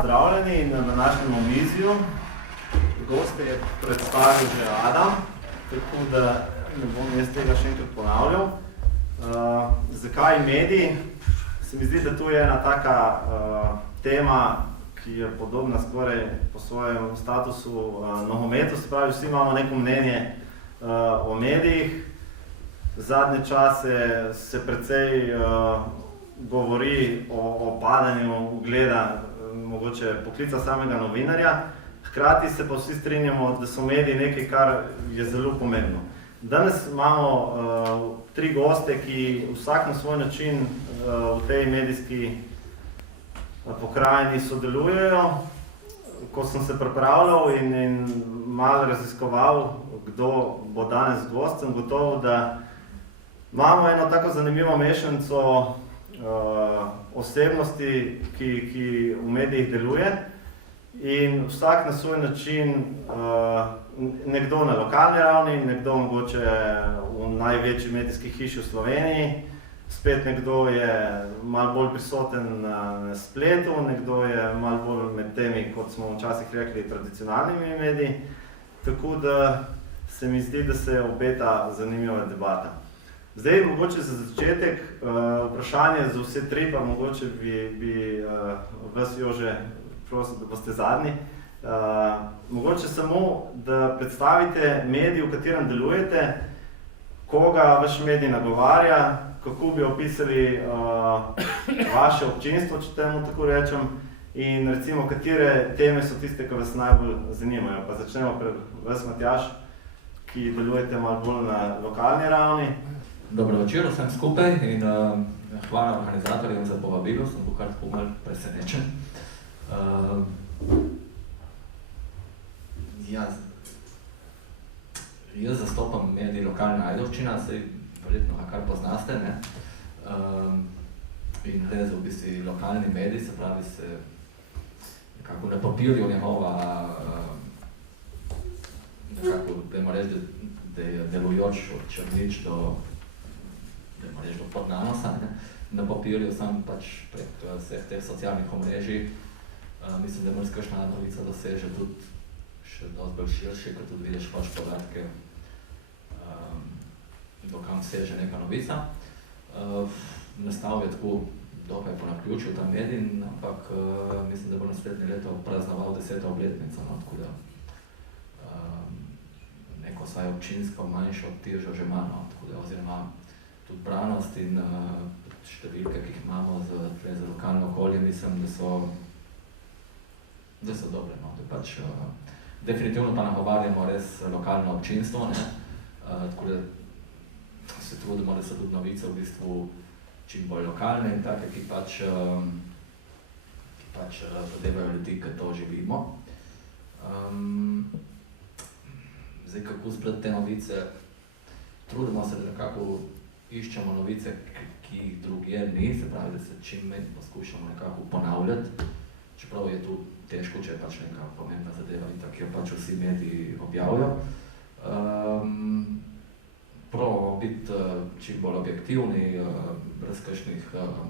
pozdravljeni na današnjem omizju. Goste je predstavil že Adam, tako da ne bom jaz tega še enkrat ponavljal. Zakaj mediji? Se mi zdi, da tu je ena taka tema, ki je podobna skoraj po svojem statusu nogometu, se pravi, vsi imamo neko mnenje o medijih. Zadnje čase se precej govori o padanju ugleda, mogoče poklica samega novinarja, hkrati se pa vsi strinjamo, da so mediji nekaj, kar je zelo pomembno. Danes imamo tri goste, ki vsak na svoj način v tej medijski pokrajini sodelujejo. Ko sem se pripravljal in malo raziskoval, kdo bo danes gost, sem gotovo, da imamo eno tako zanimivo mešanico osebnosti, ki v medijih deluje in vsak na svoj način, nekdo na lokalni ravni, nekdo mogoče v največji medijski hiši v Sloveniji, spet nekdo je malo bolj prisoten na spletu, nekdo je malo bolj med temi, kot smo včasih rekli, tradicionalnimi mediji, tako da se mi zdi, da se obeta zanimiva debata. Zdaj, mogoče za začetek vprašanje za vse tri, pa mogoče bi vas, Jože, prosil, da boste zadnji. Mogoče samo, da predstavite medij, v katerem delujete, koga vaš medij nagovarja, kako bi opisali vaše občinstvo, če temu tako rečem, in recimo, katere teme so tiste, ki vas najbolj zanimajo. Pa začnemo pred vas, Matjaž, ki delujete malo bolj na lokalni ravni. Dobro večer vsem skupaj in hvala organizatorjem za povabilo, sem bil kar tako malo presenečen. Jaz zastopam medij Lokalna Ajdovščina, saj verjetno ga kar poznaste, ne? In gre za v bistvu lokalni medij, se pravi se nekako na papirju njegova, nekako, dajmo reči, da je delujoč od Črnič do Podnanosa, ne? Na papirju sam pač prek vseh teh socialnih omrežij. Mislim, da marsikakšna novica doseže tudi še dosti bolj širše, kot tudi vidiš pač podatke, do kam seže neka novica. Nastal je tako dokaj po naključju ta medij, ampak mislim, da bo naslednje leto praznoval 10. obletnico, no, tako da neko vsaj občinsko manjšo težo že ima, no, tako da oziroma tudi branost in številke, ki jih imamo za lokalno okolje, mislim, da so dobre, no, da pač definitivno pa nagovarjamo res lokalno občinstvo, ne, tako da se trudimo, da so tudi novice v bistvu čim bolj lokalne in take, ki pač zadevajo ljudi, ki to živimo. Zdaj, kako zbrati te novice? Trudimo se, da nekako iščemo novice, ki jih drugje ni, se pravi, da se čim manj poskušamo nekako ponavljati, čeprav je tu težko, če je pač neka pomembna zadeva in tako jo pač vsi mediji objavijo. Probamo biti čim bolj objektivni, brez kakšnih, kako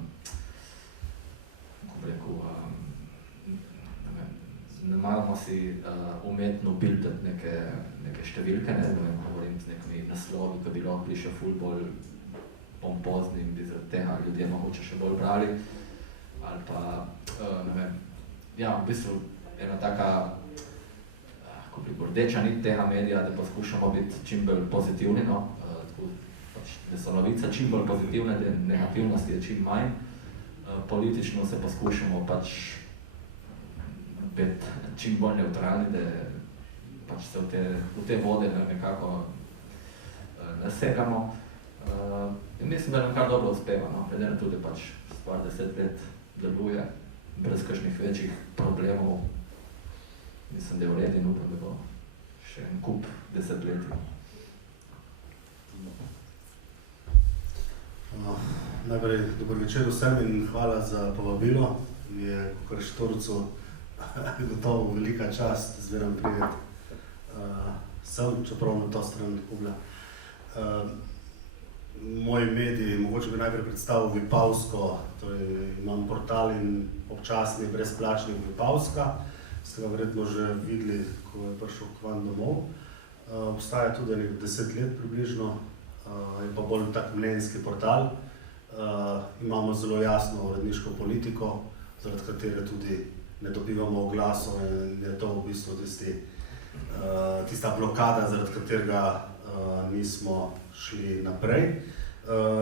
bi rekel, ne maramo si umetno bildati neke številke, ne vem, govorim z nekimi naslovi, ki bi lahko bili še ful bolj pompozni in bi zaradi tega ljudje mogoče še bolj brali, ali pa, ne vem, ja, v bistvu ena taka, kako bi rdeča nit tega medija, da poskušamo biti čim bolj pozitivni, no, tako, pač, da so novice čim bolj pozitivne, da negativnosti je čim manj, politično se poskušamo pač biti čim bolj neutralni, da pač se v te vode nekako nasegamo. In mislim, da nam kar dobro uspeva, no, glede na tudi pač stvar 10 let deluje, brez kakšnih večjih problemov. Mislim, da je v redu in upam, da bo še en kup desetletij. Najprej dober večer vsem in hvala za povabilo. Mi je kakor Štorcu gotovo velika čast zmeraj priti sem, čeprav na to stran Kubla. moji mediji, mogoče bi najprej predstavil Vipavsko, torej imam portal in občasni brezplačnik Vipavska, ste ga verjetno že videli, ko je prišel k vam domov. Obstaja tudi 10 let približno, je pa bolj tak mnenjski portal. Imamo zelo jasno uredniško politiko, zaradi katere tudi ne dobivamo oglasov in je to v bistvu tista blokada, zaradi katerega nismo šli naprej.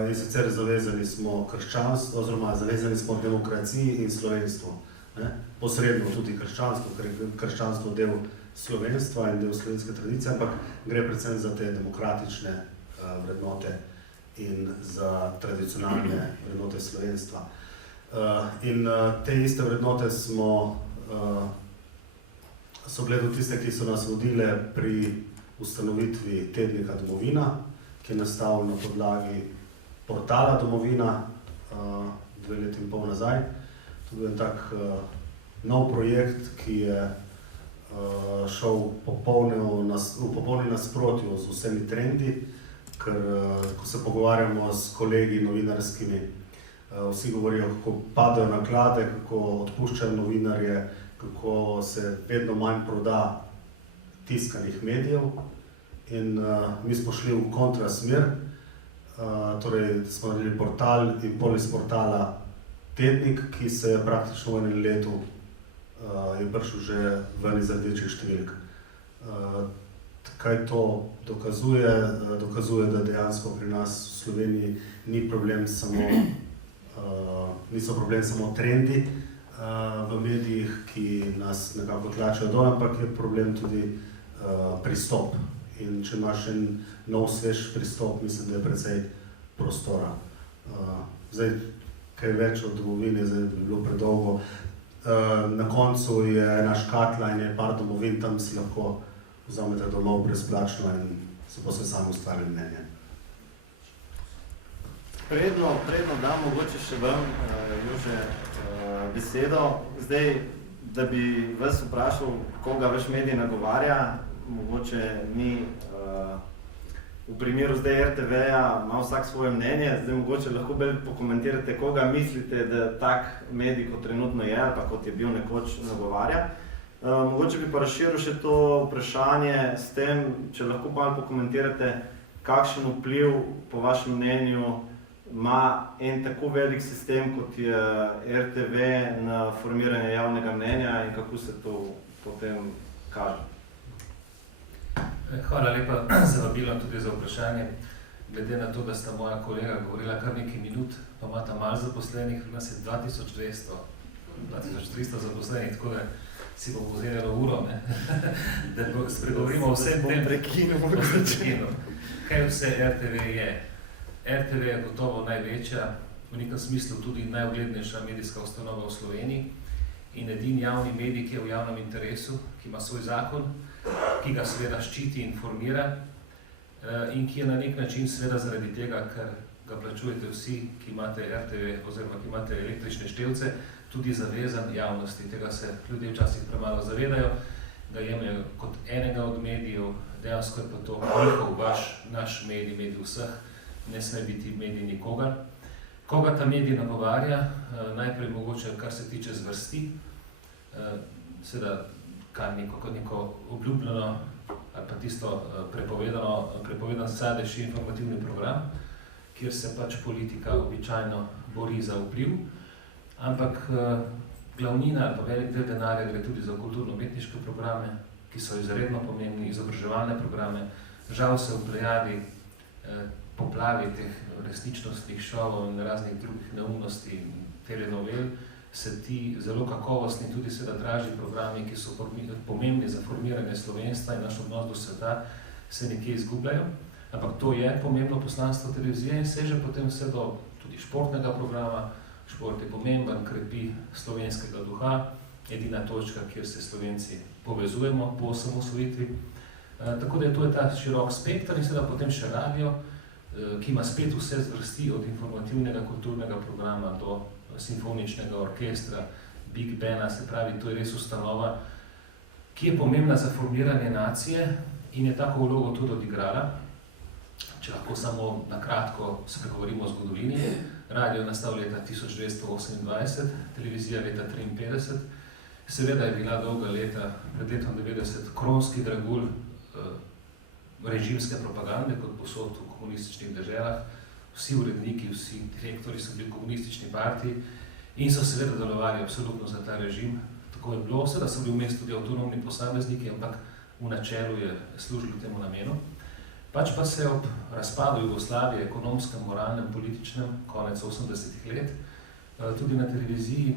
In sicer zavezani smo krščanstvu, oziroma zavezani smo demokraciji in slovenstvu. Posredno tudi krščanstvo, ker je krščanstvo del slovenstva in del slovenske tradicije, ampak gre predvsem za te demokratične vrednote in za tradicionalne vrednote slovenstva. In te iste vrednote so bile tudi tiste, ki so nas vodile pri ustanovitvi tednika Domovina, ki je nastal na podlagi portala Domovina 2 leti in pol nazaj. To je en tak nov projekt, ki je šel v popolnem nasprotju z vsemi trendi, ker ko se pogovarjamo s kolegi novinarskimi, vsi govorijo, kako padajo naklade, kako odpuščajo novinarje, kako se vedno manj proda tiskanih medijev. In mi smo šli v kontrasmer, torej smo naredili portal in pol iz portala tednik, ki se je praktično v enem letu je prišel že ven iz rdečih številk. Kaj to dokazuje? Dokazuje, da dejansko pri nas v Sloveniji niso problem samo trendi v medijih, ki nas nekako tlačijo dol, ampak je problem tudi pristop. In če imaš en nov, svež pristop, mislim, da je precej prostora. Zdaj, kaj več o domovini, zdaj bi bilo predolgo. Na koncu je ena škatla in je par domovin, tam si lahko vzamete domov brezplačno in se posebej sami ustvarili mnenje. Predno dam mogoče še vam, Jože, besedo. Zdaj, da bi vas vprašal, koga vaš medij nagovarja, mogoče mi v primeru zdaj RTV-ja ima vsak svoje mnenje, zdaj mogoče lahko bolj pokomentirate, koga mislite, da tak medij, kot trenutno je, ali pa kot je bil nekoč, nagovarja. Mogoče bi pa razširil še to vprašanje s tem, če lahko malo pokomentirate, kakšen vpliv po vašem mnenju ima en tako velik sistem, kot je RTV, na formiranje javnega mnenja in kako se to potem kaže. Hvala lepa za vabilo in tudi za vprašanje. Glede na to, da sta moja kolega govorila kar nekaj minut, pa imata malo zaposlenih, pri nas je 2200, 2300 zaposlenih, tako da si bomo vzeli eno uro, da spregovorimo o vsem tem. Prekinu. Kaj vse RTV je? RTV je gotovo največja, v nekem smislu tudi najuglednejša medijska ustanova v Sloveniji in edini javni medij, ki je v javnem interesu, ki ima svoj zakon, ki ga seveda ščiti in formira in ki je na nek način seveda zaradi tega, ker ga plačujete vsi, ki imate RTV oziroma ki imate električne števce, tudi zavezan javnosti. Tega se ljudje včasih premalo zavedajo, ga jemljajo kot enega od medijev, dejansko je pa to njihov, naš medij, medij vseh, ne sme biti medij nikogar. Koga ta medij nagovarja? Najprej mogoče, kar se tiče zvrsti, seveda kar neko obljubljeno ali pa tisto prepovedan sadež informativni program, kjer se pač politika običajno bori za vpliv, ampak glavnina ali pa velik del denarja gre tudi za kulturno-umetniške programe, ki so izredno pomembni, izobraževalne programe. Žal se v plejadi poplavi teh resničnostnih šovov in raznih drugih neumnosti in telenovel, se ti zelo kakovostni, tudi seveda dražji programi, ki so pomembni za formiranje slovenstva in naš odnos do sveta, se nekje izgubljajo. Ampak to je pomembno poslanstvo televizije in seže potem vse do tudi športnega programa. Šport je pomemben, krepi slovenskega duha, edina točka, kjer se Slovenci povezujemo po osamosvojitvi. Tako da je to ta širok spektr in seveda potem še radio, ki ima spet vse zvrsti od informativnega kulturnega programa do simfoničnega orkestra, Big Bena, se pravi, to je res ustanova, ki je pomembna za formiranje nacije in je tako vlogo tudi odigrala. če lahko samo na kratko spregovorimo o zgodovini. Radio je nastal leta 1928, televizija leta 1953. Seveda je bila dolga leta, pred letom 90, kronski dragulj režimske propagande, kot posod v komunističnih deželah. Vsi uredniki, vsi direktori so bili komunistični partiji in so seveda delovali absolutno za ta režim. Tako je bilo, seveda so bili vmes tudi avtonomni posamezniki, ampak v načelu je služilo temu namenu. Pač pa se ob razpadu Jugoslavije, ekonomskem, moralnem, političnem, konec 80-ih let, tudi na televiziji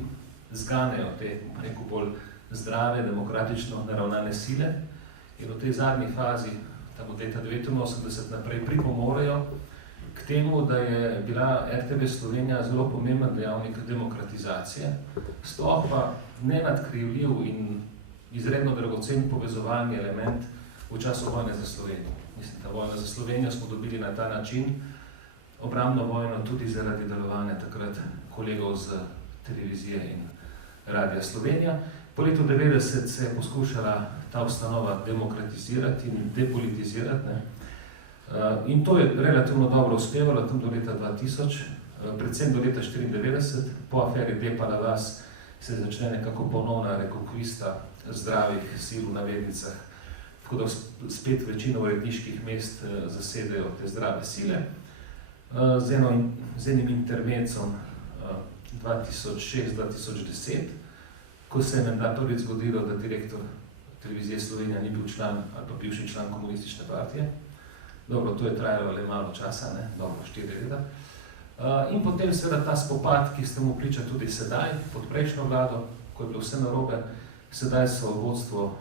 zganejo te neko bolj zdrave, demokratično naravnane sile in v tej zadnji fazi, tam od leta 1989 naprej, pripomorejo k temu, da je bila RTV Slovenija zelo pomemben dejavnik demokratizacije, sploh pa nenadkrivljiv in izredno dragocen povezovalni element v času vojne za Slovenijo. Mislim, da vojna za Slovenijo smo dobili na ta način, obrambno vojno tudi zaradi delovanja takrat kolegov z televizije in Radia Slovenija. Po letu 90 se je poskušala ta ustanova demokratizirati in depolitizirati, ne. In to je relativno dobro uspevalo tam do leta 2000, predvsem do leta 1994, po aferi Depala vas se začne nekako ponovna rekonkvista zdravih sil v navednicah, tako da spet večino uredniških mest zasedajo te zdrave sile. Z enim intermecom 2006-2010, ko se je menda prvič zgodilo, da direktor televizije Slovenija ni bil član ali pa bivši član komunistične partije. Dobro, to je trajalo le malo časa, ne? Dobro, 4 leta. In potem seveda ta spopad, ki ste mu priča tudi sedaj, pod prejšnjo vlado, ko je bilo vse narobe, sedaj so vodstvo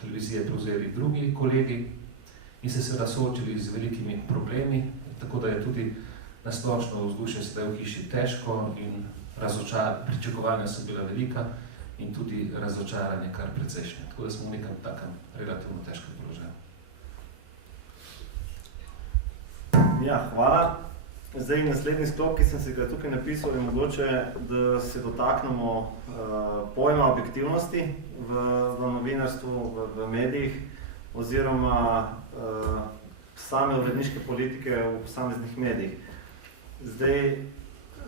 televizije prevzeli drugi kolegi in se seveda soočili z velikimi problemi, tako da je tudi na splošno vzdušje sedaj v hiši težko in pričakovanja so bila velika in tudi razočaranje kar precejšnje. Tako da smo v nekem takem relativno težkem položaju. Ja, hvala. Zdaj, naslednji sklop, ki sem si ga tukaj napisal, je mogoče, da se dotaknemo pojma objektivnosti v novinarstvu, v medijih, oziroma same uredniške politike v posameznih medijih. Zdaj,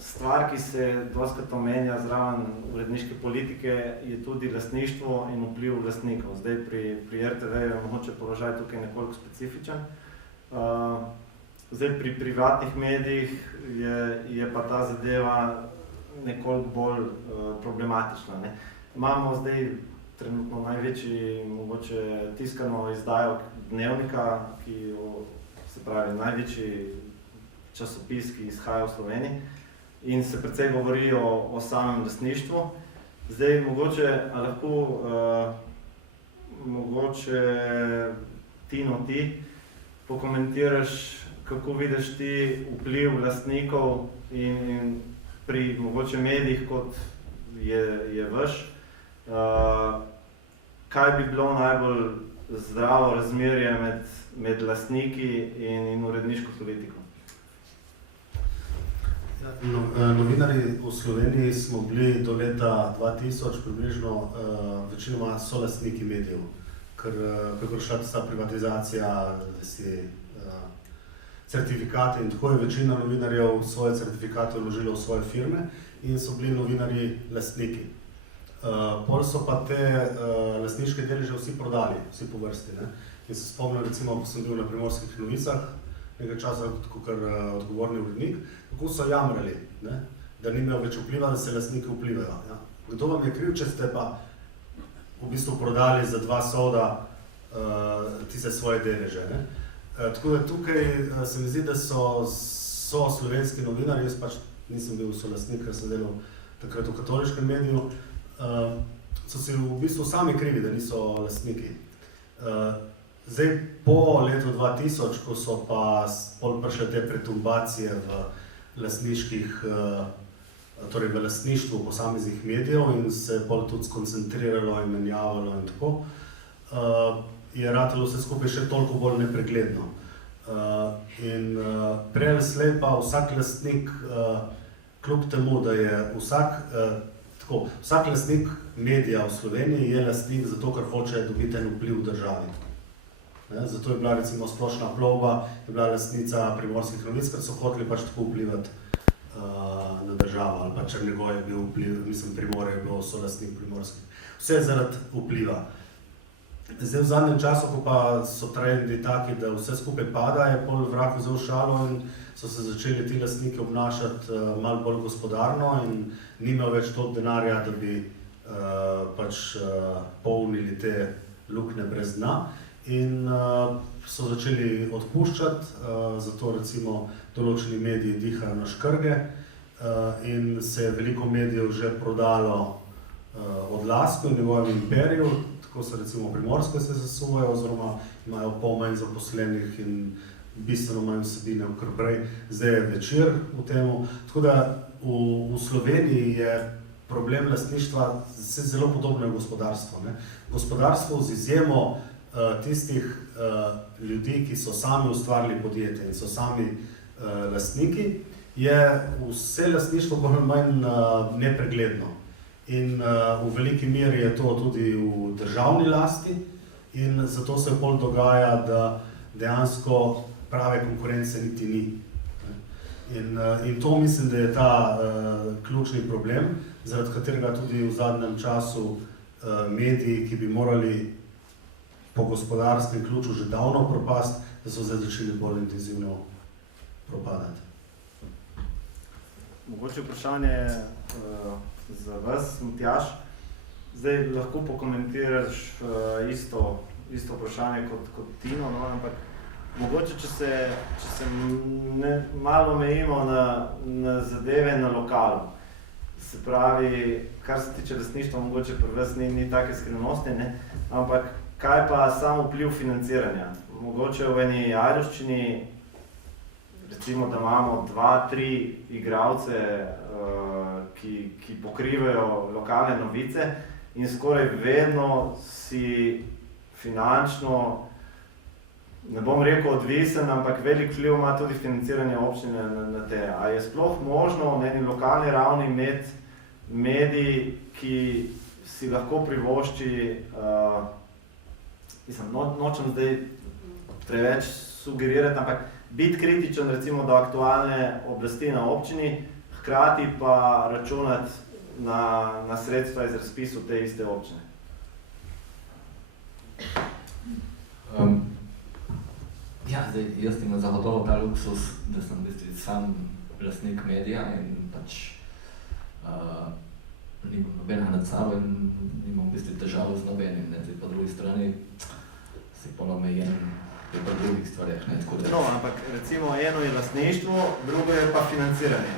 stvar, ki se dostikrat omenja zraven uredniške politike, je tudi lastništvo in vpliv lastnikov. Zdaj, pri RTV je mogoče položaj tukaj nekoliko specifičen. Zdaj, pri privatnih medijih je pa ta zadeva nekoliko bolj problematična, ne. Imamo zdaj trenutno največji, mogoče tiskano izdajo Dnevnika, ki se pravi največji časopis, ki izhaja v Sloveniji in se precej govori o samem lastništvu. Zdaj, mogoče Tino, ti pokomentiraš, kako vidiš ti vpliv lastnikov in pri mogoče medijih, kot je vaš, kaj bi bilo najbolj zdravo razmerje med lastniki in uredniško politiko? Novinarji v Sloveniji smo bili do leta 2000 približno večinoma solastniki medijev, ker kako šla ta privatizacija, certifikate in tako je večina novinarjev svoje certifikate vložila v svoje firme in so bili novinarji lastniki. Pol so pa te lastniške deleže vsi prodali, vsi po vrsti, ne. In se spomnim, recimo, ko sem bil na Primorskih novicah, nekaj časa kot odgovorni urednik, kako so jamrali, ne, da ni imel več vpliva, da se lastniki vplivajo. Ja. Kdo vam je kriv, če ste pa v bistvu prodali za 2 solda tiste svoje deleže, ne? Tako da tukaj se mi zdi, da so slovenski novinarji, jaz pač nisem bil solastnik, ker sem delal takrat v katoliškem mediju, so si v bistvu sami krivi, da niso lastniki. Zdaj, po letu 2000, ko so pa prišle te pretumbacije v lastniških, torej v lastništvu posameznih medijev in se bolj tudi skoncentriralo in menjavalo in tako, je ratalo vse skupaj še toliko bolj nepregledno. In prej ali slej pa vsak lastnik, kljub temu, da je vsak lastnik medija v Sloveniji je lastnik zato, ker hoče dobiti en vpliv v državi. Ne? Zato je bila recimo Splošna plovba, je bila lastnica Primorskih novic, ker so hoteli pač tako vplivati na državo, ali pa Črnigoj je bil vpliv, mislim, Primorje je bilo solastnik Primorskih. Vse zaradi vpliva. Zdaj v zadnjem času, ko pa so trendi taki, da vse skupaj pada, je pol vrag vzel šalo in so se začeli ti lastniki obnašati malo bolj gospodarno in ni imel več toliko denarja, da bi polnili te luknje brez dna. In so začeli odpuščati, zato recimo določeni mediji dihajo na škrge in se je veliko medijev že prodalo Odlasku in njegovem imperiju, tako so recimo Primorske se zasuvajo oziroma imajo pol manj zaposlenih in bistveno manj vsebine v kar prej. Zdaj je Večer v temu. Tako da v Sloveniji je problem lastništva zelo podobno je gospodarstvo. Ne? Gospodarstvo z izjemo tistih ljudi, ki so sami ustvarili podjetje in so sami lastniki, je vse lastništvo bolj ali manj nepregledno. In v veliki meri je to tudi v državni lasti in zato se pol dogaja, da dejansko prave konkurence niti ni. In to mislim, da je ta ključni problem, zaradi katerega tudi v zadnjem času mediji, ki bi morali po gospodarskem ključu že davno propasti, da so zdaj začeli bolj intenzivno propadati. Mogoče vprašanje za vas, Matjaž. Zdaj lahko pokomentiraš isto vprašanje kot Tino, no? Ampak mogoče, če se malo omejimo na zadeve na lokalu. Se pravi, kar se tiče lastništva, mogoče pri vas ni take skrivnosti, ne? Ampak kaj pa samo vpliv financiranja? Mogoče v eni Ajdovščini, recimo, da imamo 2-3 igralce, ki pokrivajo lokalne novice in skoraj vedno si finančno, ne bom rekel odvisen, ampak velik vpliv ima tudi financiranje občine na te. A je sploh možno na eni lokalni ravni imeti medij, ki si lahko privošči, nočem zdaj preveč sugerirati, ampak biti kritičen recimo do aktualne oblasti na občini, hkrati pa računati na sredstva iz razpisov te iste občine. Zdaj, jaz imam zagotovo ta luksus, da sem v bistvu sam lastnik medija in pač nimam nobenega nad sabo in nimam v bistvu težavo z nobenim. Zdaj, po drugi strani si polomejen pri drugih stvareh. No, ampak recimo eno je lastništvo, drugo je pa financiranje.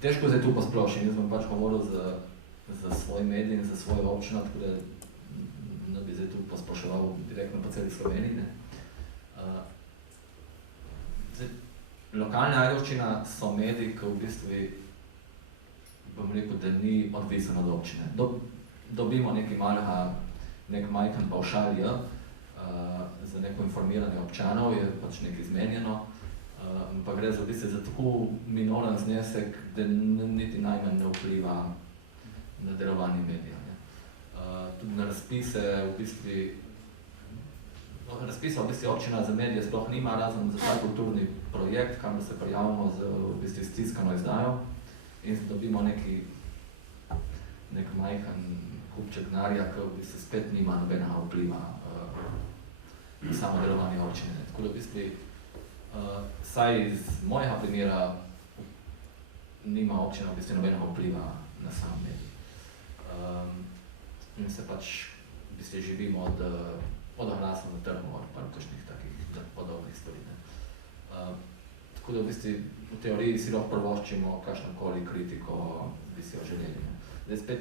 Težko zdaj tu posplošim. Jaz bom pač govoril za svoj medij in za svojo občino, tako da ne bi zdaj tu posploševal direktno po celi Sloveniji. Lokalna Ajdovščina so mediji, ki v bistvu, bom rekel, da ni odvisen od občine. Dobimo nek majhen pavšal za neko informiranje občanov, je pač nekaj izmenjeno, pa gre za tako minoren znesek, da niti najmanj ne vpliva na delovanje medija. Tudi na razpise v bistvu občina za medije sploh nima, razen za ta kulturni projekt, kamor se prijavimo z stiskano izdajo in dobimo nek majhen kupček denarja, ki v bistvu spet nima nobenega vpliva na samo delovanje občine. Tako da v bistvu, saj iz mojega primera nima občina v bistvu nobenega vpliva na sam medij. In se pač v bistvu živimo od glasa na trgu ali pa kakšnih takih podobnih stvari. Tako da v bistvu v teoriji si lahko privoščimo kakšnokoli kritiko, bi si jo želeli. Zdaj spet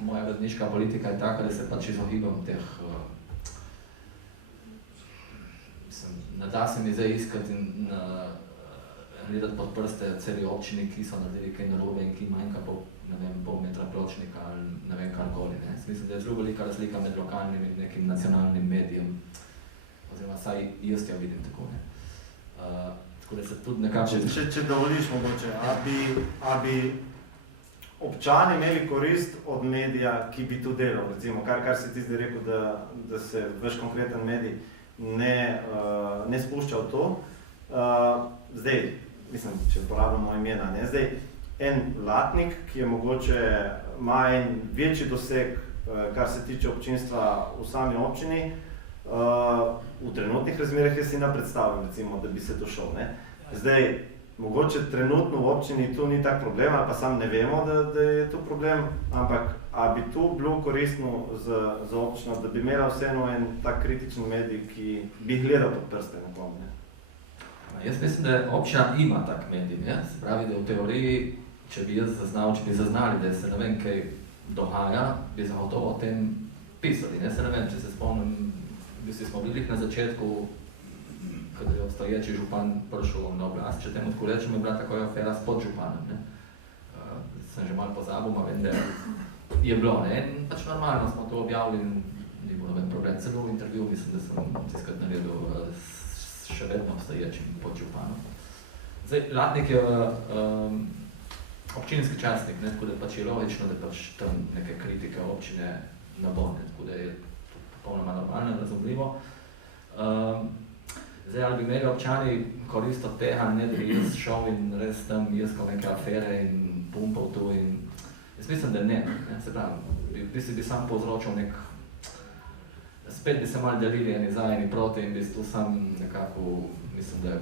moja uredniška politika je taka, da se pač izogibam teh, ne da se mi zdaj iskati in gledati pod prste celi občini, ki so naredili kaj narobe in ki manjka pol metra pločnika ali ne vem karkoli. Mislim, da je zelo velika razlika med lokalnim in nekim nacionalnim medijem, oziroma saj jaz jo vidim tako. Tako da se tudi nekako... Če dovoliš mogoče, a bi občani imeli korist od medija, ki bi to delal, recimo, kar si ti zdaj rekel, da se vaš konkreten medij ne spušča v to. Zdaj, mislim, če uporabljamo imena, ne, zdaj, en Latnik, ki je mogoče, ima en večji doseg, kar se tiče občinstva v sami občini, v trenutnih razmerah jaz si ne predstavljam, recimo, da bi se to šel, ne. Zdaj, mogoče trenutno v občini to ni tak problem, ali pa sam ne vemo, da je to problem, ampak a bi to bilo koristno za občino, da bi imela vseeno en tak kritičen medij, ki bi gledal pod prste nekom, ne? Jaz mislim, da občina ima tak medij, ne? Se pravi, da v teoriji, če bi zaznali, da se ne vem, kaj dogaja, bi zagotovo o tem pisali, ne? Se ne vem, če se spomnim, smo bili na začetku, kada je obstoječi župan prišel na oblast, če temu tako rečem, je bila takoj afera s podžupanom, ne? Sem že malo pozabil, a vem, da je bilo, ne? In pač normalno smo to objavili, ni bilo noben problem, celo v intervju, mislim, da sem tiskrat naredil še vedno obstoječim podžupanom. Zdaj, Latnik je občinski častnik, ne? Tako da pač je logično, da pač tam neke kritike občine ne bo, ne? Tako da je popolnoma normalno, razumljivo. Zdaj, ali bi imeli občani korist od tega, ne, da bi jaz šel in res tam jeskal neke afere in pumpal tu in... Jaz mislim, da ne, se pravi, bi sam povzročil spet bi se malo delili eni za, eni proti in bi tu sam nekako, mislim, da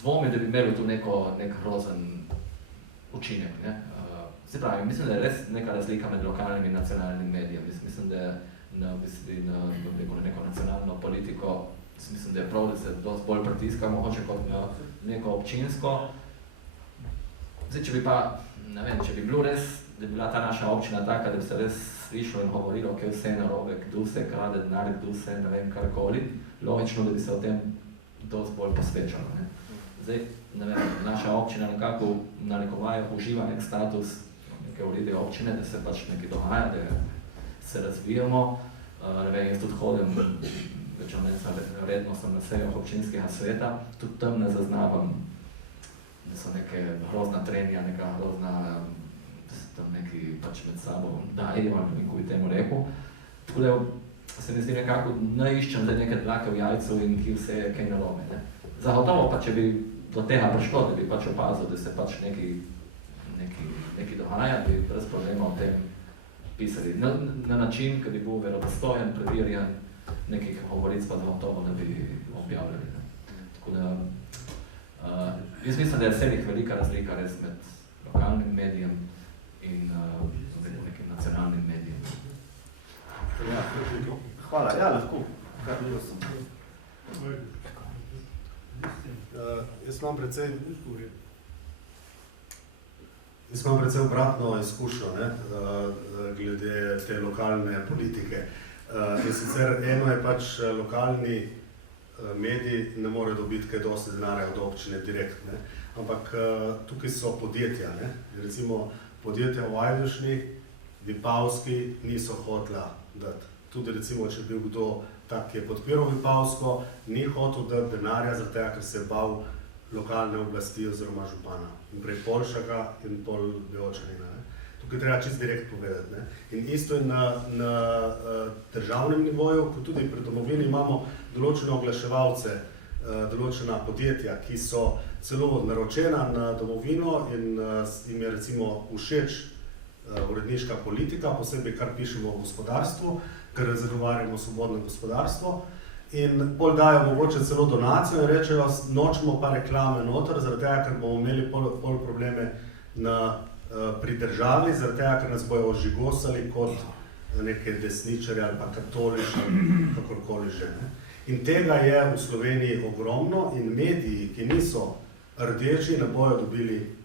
dvomi, da bi imeli tu nek grozen učinek, ne. Se pravi, mislim, da je res neka razlika med lokalnim in nacionalnim medijem. Mislim, da na neko nacionalno politiko, mislim, da je prav, da se dosti bolj pritiska, mogoče kot na neko občinsko. Zdaj, če bi pa, ne vem, če bi bilo res, da bi bila ta naša občina taka, da bi se res slišalo in govorilo, kaj vse narobe, kdo se krade denar, kdo se ne vem karkoli, logično, da bi se o tem dosti bolj posvečalo, ne. Zdaj, ne vem, naša občina nekako narekovaje uživa nek status neke urede občine, da se pač nekaj dogaja, da se razvijamo. Ne vem, jaz tudi hodim, redno sem na sejah občinskega sveta, tudi tam ne zaznavam, da so neke grozna trenja, neka grozna, da se tam neki pač med sabo dajejo, ali kako bi temu rekel. Tako da se mi zdi nekako, ne iščem zdaj neke dlake v jajcu in ki vse je kaj narobe, ne. Zagotovo pa, če bi do tega prišlo, da bi pač opazil, da se pač neki dogaja, bi brez problema o tem pisali. Na način, ki bi bil verodostojen, preverjen, nekih govoric pa zagotovo ne bi objavljali, ne. Tako da, jaz mislim, da je vselih velika razlika res med lokalnim medijem in nekim nacionalnim medijem. Hvala, ja, lahko. Jaz imam precej obratno izkušnjo, ne, glede te lokalne politike. In sicer eno je pač lokalni medij ne more dobiti kaj dosti denarja od občine direktne, ampak tukaj so podjetja, ne. Recimo podjetja v Ajdovščini, Vipavski niso hotela dati. Tudi recimo, če bil kdo tak, ki je podpiral Vipavsko, ni hotel dati denarja, zaradi tega, ker se je bal lokalne oblasti oziroma župana. In prej Polšaka in pol Beočanina, ne. Tukaj treba čisto direkt povedati, ne. In isto je na državnem nivoju, kot tudi pri domovini imamo določene oglaševalce, določena podjetja, ki so celo naročena na domovino in jim je recimo všeč uredniška politika, posebej kar pišemo o gospodarstvu, ker zagovarjamo svobodno gospodarstvo. In pol dajo mogoče celo donacijo in rečejo, nočemo pa reklame noter, zaradi tega, ker bomo imeli pol probleme pri državi, zaradi tega, ker nas bojo ožigosali kot neke desničarje ali pa katolične, kakorkoli že, ne. In tega je v Sloveniji ogromno in mediji, ki niso rdeči, ne bojo dobili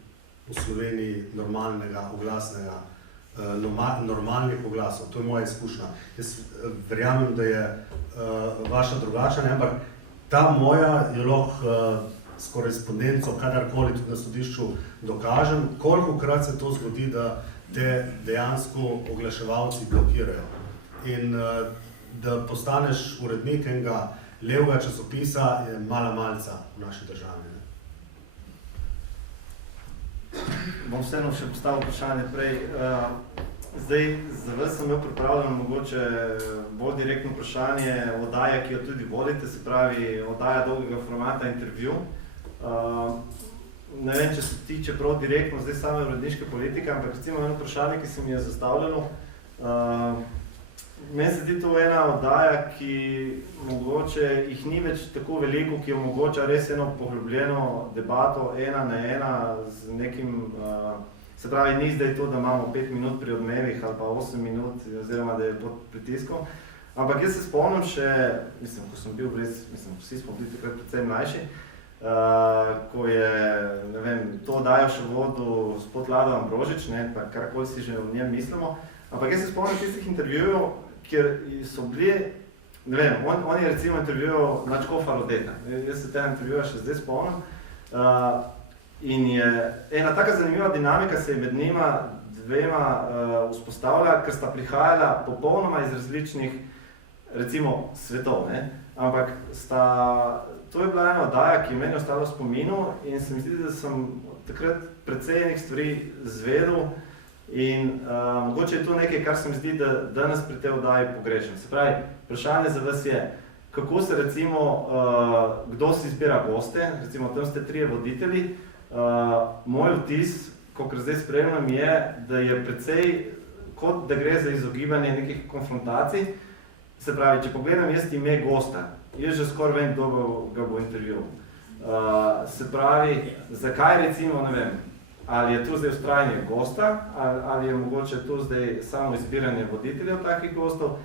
v Sloveniji normalnega oglasnega, normalnih oglasov. To je moja izkušnja. Jaz verjamem, da je vaša drugačna, ampak ta moja je lahko s korespondenco, kadarkoli tudi na sodišču dokažem, kolikokrat se to zgodi, da te dejansko oglaševalci blokirajo. In da postaneš urednik enega levega časopisa je mala malca v naši državi. bom vseeno še postavil vprašanje prej. Zdaj, za vas sem imel pripravljeno mogoče bolj direktno vprašanje oddaje, ki jo tudi vodite, se pravi oddaja dolgega formata intervju. Ne vem, če se tiče prav direktno zdaj same uredniške politike, ampak recimo eno vprašanje, ki se mi je zastavljeno. Meni se zdi to ena oddaja, ki mogoče jih ni več tako veliko, ki omogoča res eno poglobljeno debato ena na ena z nekim, se pravi, ni zdaj to, da imamo 5 minut pri odmevih ali pa 8 minut, oziroma da je pod pritiskom. Ampak jaz se spomnim še, ko sem bil vsi smo bili takrat predvsem mlajši, ko je, ne vem, to oddajo še vodil gospod Lado Ambrožič, pa karkoli si že o njem mislimo. Ampak jaz se spomnim tistih intervjujev, kjer so bili, ne vem, on je recimo intervjujev Nadškofa Rodeta. Jaz se tega intervjuja še zdaj spomnim. In je ena taka zanimiva dinamika se je med njima dvema vzpostavila, ker sta prihajala popolnoma iz različnih, recimo, svetov, ne? Ampak to je bila ena oddaja, ki je meni ostala v spominu in se mi zdi, da sem takrat precej enih stvari zvedel. In mogoče je to nekaj, kar se mi zdi, da danes pri tej oddaji pogrešam. Se pravi, vprašanje za vas je, kako se recimo, kdo si izbira goste, recimo tam ste 3 voditelji. Moj vtis, kakor zdaj spremljam, je, da je precej, kot da gre za izogibanje nekih konfrontacij. Se pravi, če pogledam jaz ime gosta, jaz že skoraj vem, kdo ga bo intervjuval. Se pravi, zakaj recimo, ne vem, ali je to zdaj vztrajanje gosta, ali je mogoče to zdaj samo izbiranje voditeljev takih gostov.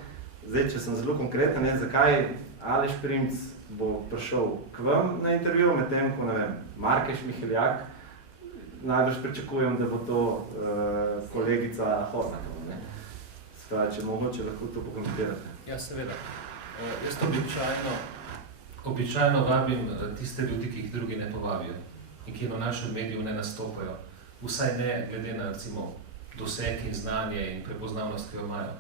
Zdaj, če sem zelo konkreten, zakaj Aleš Primc bo prišel k vam na intervju, medtem ko, ne vem, Markeš Miheljak, najbrž pričakujem, da bo to kolegica Hornakova, ne? Se pravi, če mogoče lahko to pokomentirate. Ja, seveda. Jaz običajno vabim tiste ljudi, ki jih drugi ne povabijo in ki na našem mediju ne nastopajo. Vsaj ne glede na, recimo, doseg in znanje in prepoznavnost, ki jo imajo.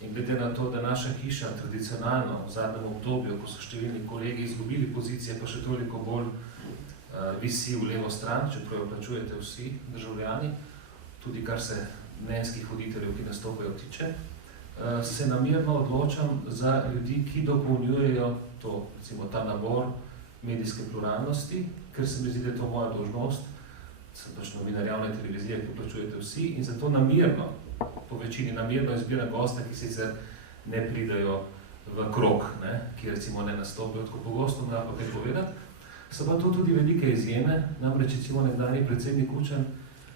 In glede na to, da naša hiša tradicionalno v zadnjem obdobju, ko so številni kolegi izgubili pozicije, pa še toliko bolj visi v levo stran, čeprav jo plačujete vsi državljani, tudi kar se mnenjskih voditeljev, ki nastopajo, tiče, se namerno odločam za ljudi, ki dopolnjujejo to, recimo, ta nabor medijske pluralnosti, ker se mi zdi, da je to moja dolžnost. Sem pač novinar javne televizije, ki plačujete vsi in zato namerno, po večini namerno izbiram gosta, ki sicer ne pridajo v krog, ki recimo ne nastopijo tako pogosto, ne pa kaj povedati. So pa to tudi velike izjeme, namreč recimo nekdanji predsednik Kučan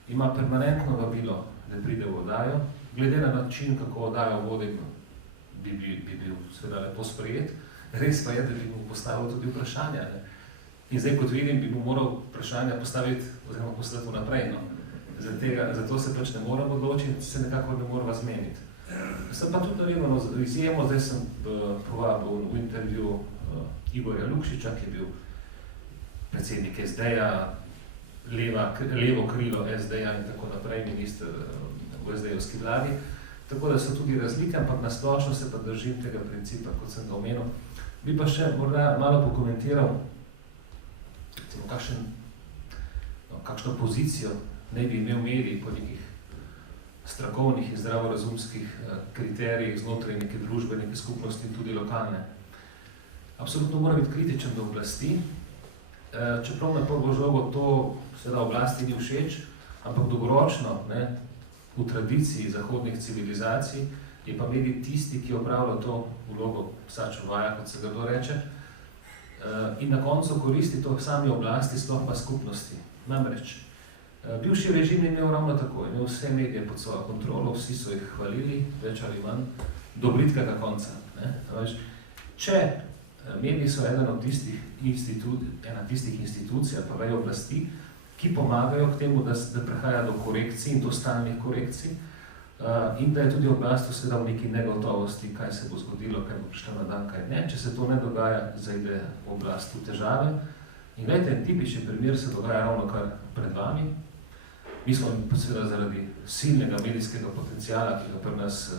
ima permanentno vabilo, da pride v oddajo. Glede na način, kako oddajo vodim, bi bil seveda lepo sprejet. Res pa je, da bi mu postavil tudi vprašanja. In zdaj, kot vidim, bi mu moral vprašanja postaviti oziroma postaviti vnaprej. Zato se pač ne moram odločiti, se nekako ne moram zmeniti. Sem pa tudi naredil izjemo, zdaj sem povabil v intervju Igorja Lukšiča, ki je bil predsednik SD-ja, levo krilo SD-ja in tako naprej, minister v SD-jevski vladi. Tako da so tudi razlike, ampak na splošno se pa držim tega principa, kot sem ga omenil. Bi pa še morda malo pokomentiral, kakšno pozicijo naj bi imel medij po nekih strokovnih in zdravorazumskih kriterijih znotraj neke družbe, neke skupnosti in tudi lokalne. Absolutno mora biti kritičen do oblasti, čeprav na prvo žogo to seveda oblasti ni všeč, ampak dolgoročno, v tradiciji zahodnih civilizacij je pa medij tisti, ki opravlja to vlogo psa čuvaja, kot se ga kdo reče, in na koncu koristi to sami oblasti, sploh pa skupnosti. Namreč, bivši režim je imel ravno tako, imel vse medije pod svojo kontrolo, vsi so jih hvalili, več ali manj, do britkega konca. Če mediji so ena tistih institucij ali pa veje oblasti, ki pomagajo k temu, da prihaja do korekcij in do stalnih korekcij, in da je tudi oblast seveda v neki negotovosti, kaj se bo zgodilo, kaj bo prišlo na dan, kaj ne. Če se to ne dogaja, zaide oblast v težave. In gledajte, tipični primer se dogaja ravno kar pred vami. Mi smo seveda zaradi silnega medijskega potenciala, ki ga pri nas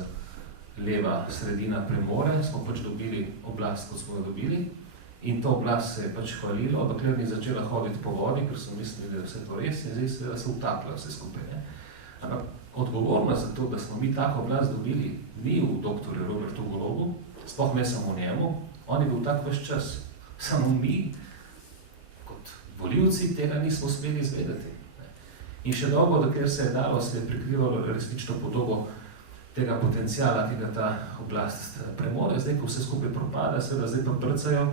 leva sredina premore, smo pač dobili oblast, kot smo jo dobili. In to oblast se je pač hvalilo, dokler ni začela hoditi po vodi, ker so mislili, da je vse to res in zdaj seveda se utapla vse skupaj. Ne? Ampak odgovornost za to, da smo mi tako oblast dobili, ni v doktorju Robertu Golobu, sploh ne samo v njemu, on je bil tak ves čas. Samo mi, kot volivci, tega nismo smeli izvedeti. Ne? In še dolgo, dokler se je dalo, se je prikrivalo resnično podobo tega potencijala, ki ga ta oblast premore. Zdaj, ko vse skupaj propada, seveda zdaj pa brcajo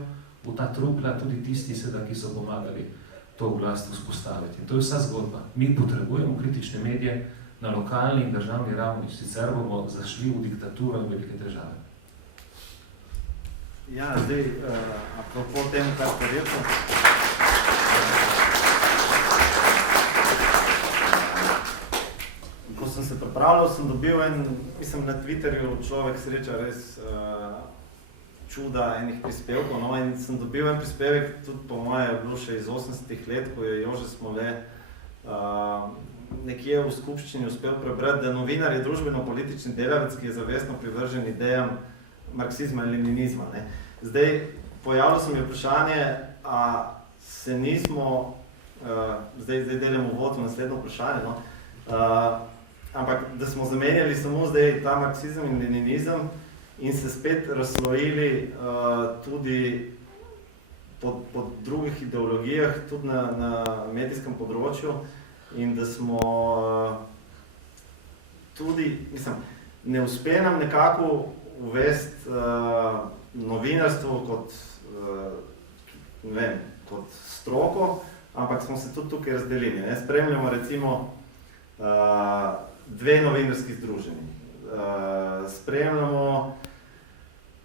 v ta trupla tudi tisti, seveda, ki so pomagali to oblast vzpostaviti. In to je vsa zgodba. Mi potrebujemo kritične medije na lokalni in državni ravni, sicer bomo zašli v diktaturo in velike težave. Ja, zdaj, apropo temu, kar ste rekel, ko sem se pripravljal, sem dobil mislim, na Twitterju človek sreča res čuda enih prispevkov, no, in sem dobil en prispevek, tudi po moje je bilo še iz 80-ih let, ko je Jože Smole nekje v skupščini uspel prebrati, da novinar je družbeno-politični delavec, ki je zavestno privržen idejam marksizma in leninizma. Ne. Zdaj, pojavilo se mi vprašanje, a se nismo, zdaj delamo uvod v naslednjo vprašanje, no, ampak da smo zamenjali samo zdaj ta marksizem in leninizem in se spet razslojili tudi po drugih ideologijah, tudi na medijskem področju in da smo tudi, mislim, ne uspe nam nekako uvesti novinarstvo kot, ne vem, kot stroko, ampak smo se tudi tukaj razdelili. Ne? Spremljamo recimo dve novinarski združenji. Spremljamo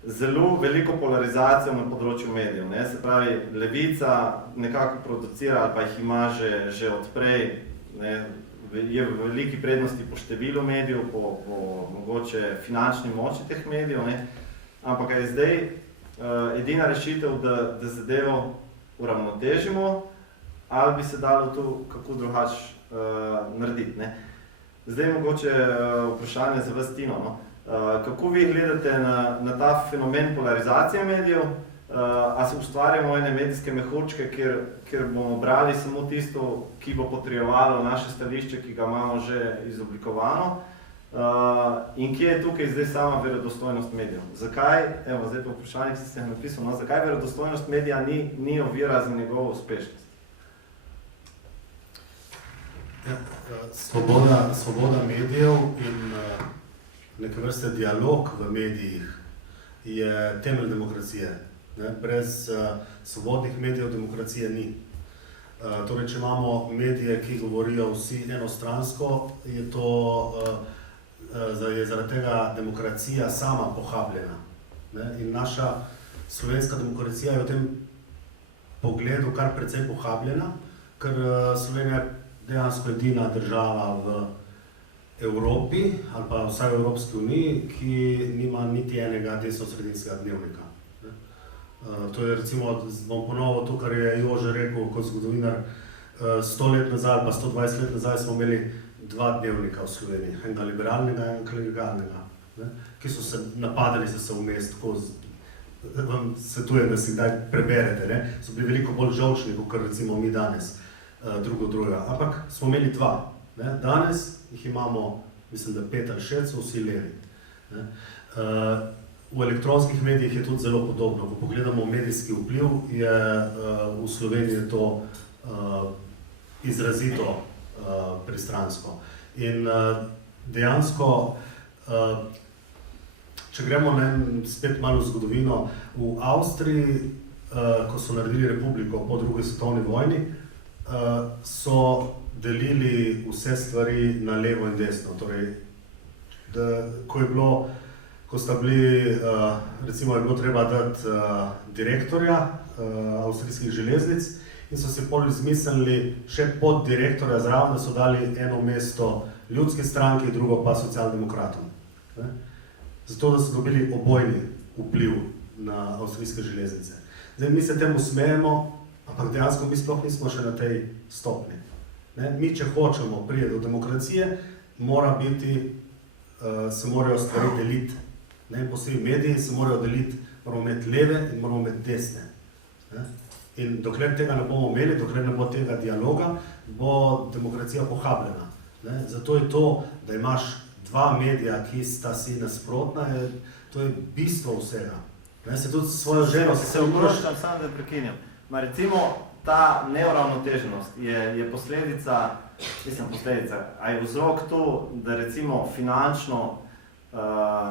zelo veliko polarizacijo na področju medijev. Ne? Se pravi, levica nekako producira ali pa jih ima že odprej, ne? Je v veliki prednosti po številu medijev, po mogoče finančni moči teh medijev, ne? Ampak je zdaj edina rešitev, da zadevo uravnotežimo, ali bi se dalo to kako drugače narediti. Ne? Zdaj mogoče vprašanje za vas, Tino. No? Kako vi gledate na ta fenomen polarizacije medijev? A se ustvarjamo ene medijske mehurčke, kjer bomo brali samo tisto, ki bo potrjevalo naše stališče, ki ga imamo že izoblikovano? In kje je tukaj zdaj sama verodostojnost medijev? Zakaj, evo, zdaj pa vprašanje, ki ste napisal, no, zakaj verodostojnost medija ni ovira za njegovo uspešnost? Svoboda medijev in neke vrste dialog v medijih je temelj demokracije. Ne? Brez svobodnih medijev demokracije ni. Torej, če imamo medije, ki govorijo vsi enostransko, je zaradi tega demokracija sama pohabljena. Ne? In naša slovenska demokracija je v tem pogledu kar precej pohabljena, ker Slovenija je dejansko edina država v Evropi, ali pa vsaj v Evropski uniji, ki nima niti enega desno-sredinskega dnevnika. To je recimo, bom ponovil to, kar je Jože rekel kot zgodovinar, 100 let nazaj ali pa 120 let nazaj smo imeli dva dnevnika v Sloveniji, enega liberalnega in klerikalnega, ki so se napadali za se vmes, tako vam svetujem, da si kdaj preberete, ne? So bili veliko bolj žolčni, kot recimo mi danes. Drugega. Ampak smo imeli dva. Ne? Danes jih imamo, mislim, da 5 ali 6, so vsi levi. Ne? V elektronskih medijih je tudi zelo podobno. Ko pogledamo medijski vpliv, je v Sloveniji to izrazito pristransko. In dejansko, če gremo spet malo v zgodovino, v Avstriji, ko so naredili republiko po drugi svetovni vojni, so delili vse stvari na levo in desno. Torej, ko sta bili, recimo je bilo treba dati direktorja avstrijskih železnic in so se pol izmislili še pod direktorja zraven, da so dali eno mesto ljudski stranki, drugo pa socialdemokratom. Zato, da so dobili obojni vpliv na avstrijske železnice. Zdaj, mi se temu smejemo, ampak dejansko mi sploh nismo še na tej stopni. Mi, če hočemo priti do demokracije, se morajo stvari deliti. Posebej mediji se morajo deliti, moramo imeti leve in moramo imeti desne. Ne? In dokler tega ne bomo imeli, dokler ne bo tega dialoga, bo demokracija pohabljena. Ne? Zato je to, da imaš dva medija, ki sta si nasprotna, to je bistvo vsega. Ne? Se tudi svojo ženo... Se oproščam, samo da prekinjam. Ma recimo, ta neuravnoteženost je posledica, a je vzrok to, da recimo finančno,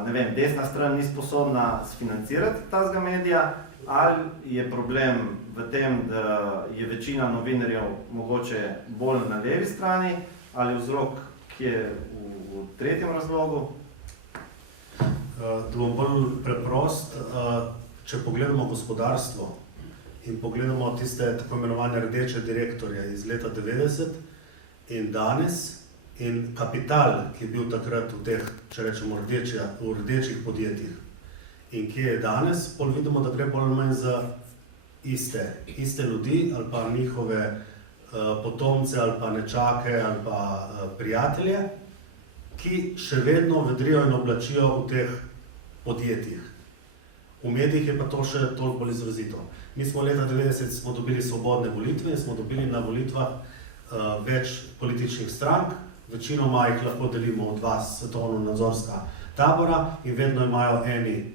ne vem, desna stran ni sposobna sfinancirati tazga medija, ali je problem v tem, da je večina novinarjev mogoče bolj na levi strani, ali je vzrok, ki je v tretjem razlogu? Da bom bolj preprost, če pogledamo gospodarstvo in pogledamo tiste tako imenovane rdeče direktorje iz leta 90 in danes in kapital, ki je bil takrat v teh, če rečemo, v rdečih podjetjih in kje je danes, pol vidimo, da gre bolj ali manj za iste ljudi ali pa njihove potomce ali pa nečake ali pa prijatelje, ki še vedno vedrijo in oblačijo v teh podjetjih. V medijih je pa to še toliko bolj izrazito. Mi smo leta 90 smo dobili svobodne volitve in smo dobili na volitvah več političnih strank, večinoma jih lahko delimo v dva svetovno-nadzorska tabora in vedno imajo eni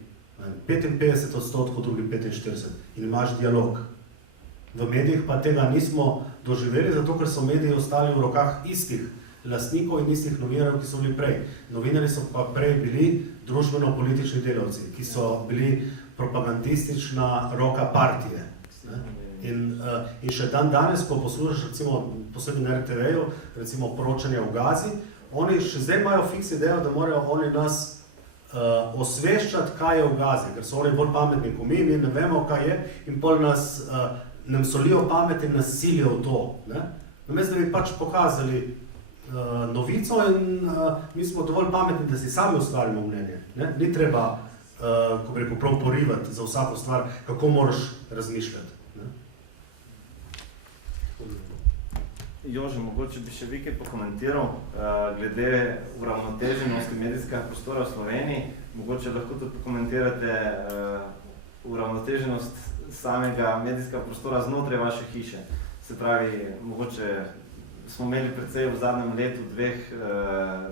55%, drugi 45% in imaš dialog. V medijih pa tega nismo doživeli, zato ker so mediji ostali v rokah istih lastnikov in istih novinarjev, ki so bili prej. Novinarji so pa prej bili družbeno-politični delavci, ki so bili propagandistična roka partije. In še dan danes, ko poslušaš recimo posebej na RTV-ju, recimo poročanje v Gazi, oni še zdaj imajo fiks idejo, da morajo oni nas osveščati, kaj je v Gazi, ker so oni bolj pametni kot mi ne vemo, kaj je, in pol nam solijo pamet in nas silijo v to. Namesto da bi pač pokazali novico in mi smo dovolj pametni, da si sami ustvarimo mnenje. Ni treba, ko bi rekel, prav porivati za vsako stvar, kako moraš razmišljati. Jože, mogoče bi še vi kaj pokomentiral glede uravnoteženosti medijskega prostora v Sloveniji. Mogoče lahko tudi pokomentirate uravnoteženost samega medijskega prostora znotraj vaše hiše. Se pravi, mogoče smo imeli precej v zadnjem letu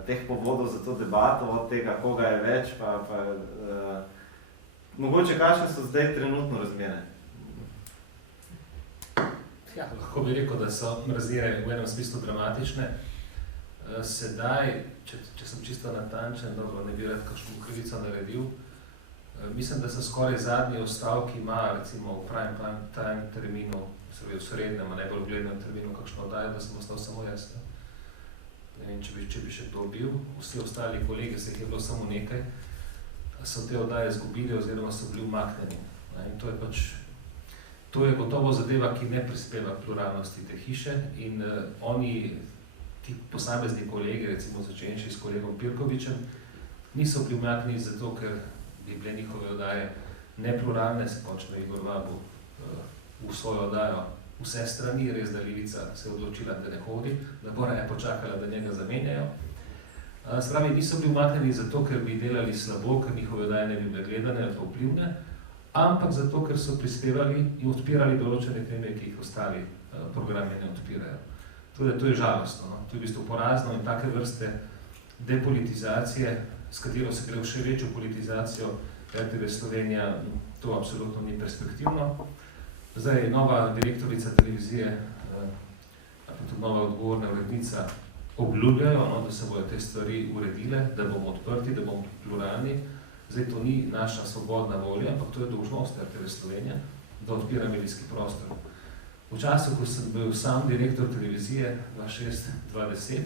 teh povodov za to debato, od tega, koga je več, mogoče kakšne so zdaj trenutno razmere? Ja, lahko bi rekel, da so razmere v enem smislu dramatične. Sedaj, če sem čisto natančen, dobro, ne bi rad kakšno krivico naredil, mislim, da so skoraj zadnji ostavki ima, recimo v prime time terminu, v srednjem, najbolj uglednem terminu, kakšno oddajo, da sem ostal samo jaz. Ne vem, če bi še kdo bil. Vsi ostali kolegi, se jih je bilo samo nekaj, so te oddaje izgubili oziroma so bili umaknjeni. In to je gotovo zadeva, ki ne prispeva k pluralnosti te hiše in oni, ti posamezni kolegi, recimo začenši s kolegom Pirkovičem, niso bili umaknjeni zato, ker bi bile njihove oddaje nepluralne, se počne Igor Vabu v svojo oddajo vse strani, res da Levica se je odločila, da ne hodi, da bo raje počakala, da njega zamenjajo. Spravi, niso bili umaknjeni zato, ker bi delali slabo, ker njihove oddaje ne bi bile gledane ali pa vplivne, ampak zato, ker so prispevali in odpirali določene teme, ki jih ostali programi ne odpirajo. Tudi to je žalostno, no? To je v bistvu porazno in take vrste depolitizacije, s katero se gre v še večjo politizacijo RTV Slovenija, to absolutno ni perspektivno. Zdaj, nova direktorica televizije, pa tudi nova odgovorna urednica obljubljajo, no, da se bodo te stvari uredile, da bomo odprti, da bomo pluralni. Zdaj, to ni naša svobodna volja, ampak to je dolžnost RTV Slovenija, da odpira medijski prostor. V času, ko sem bil sam direktor televizije 2006-2010,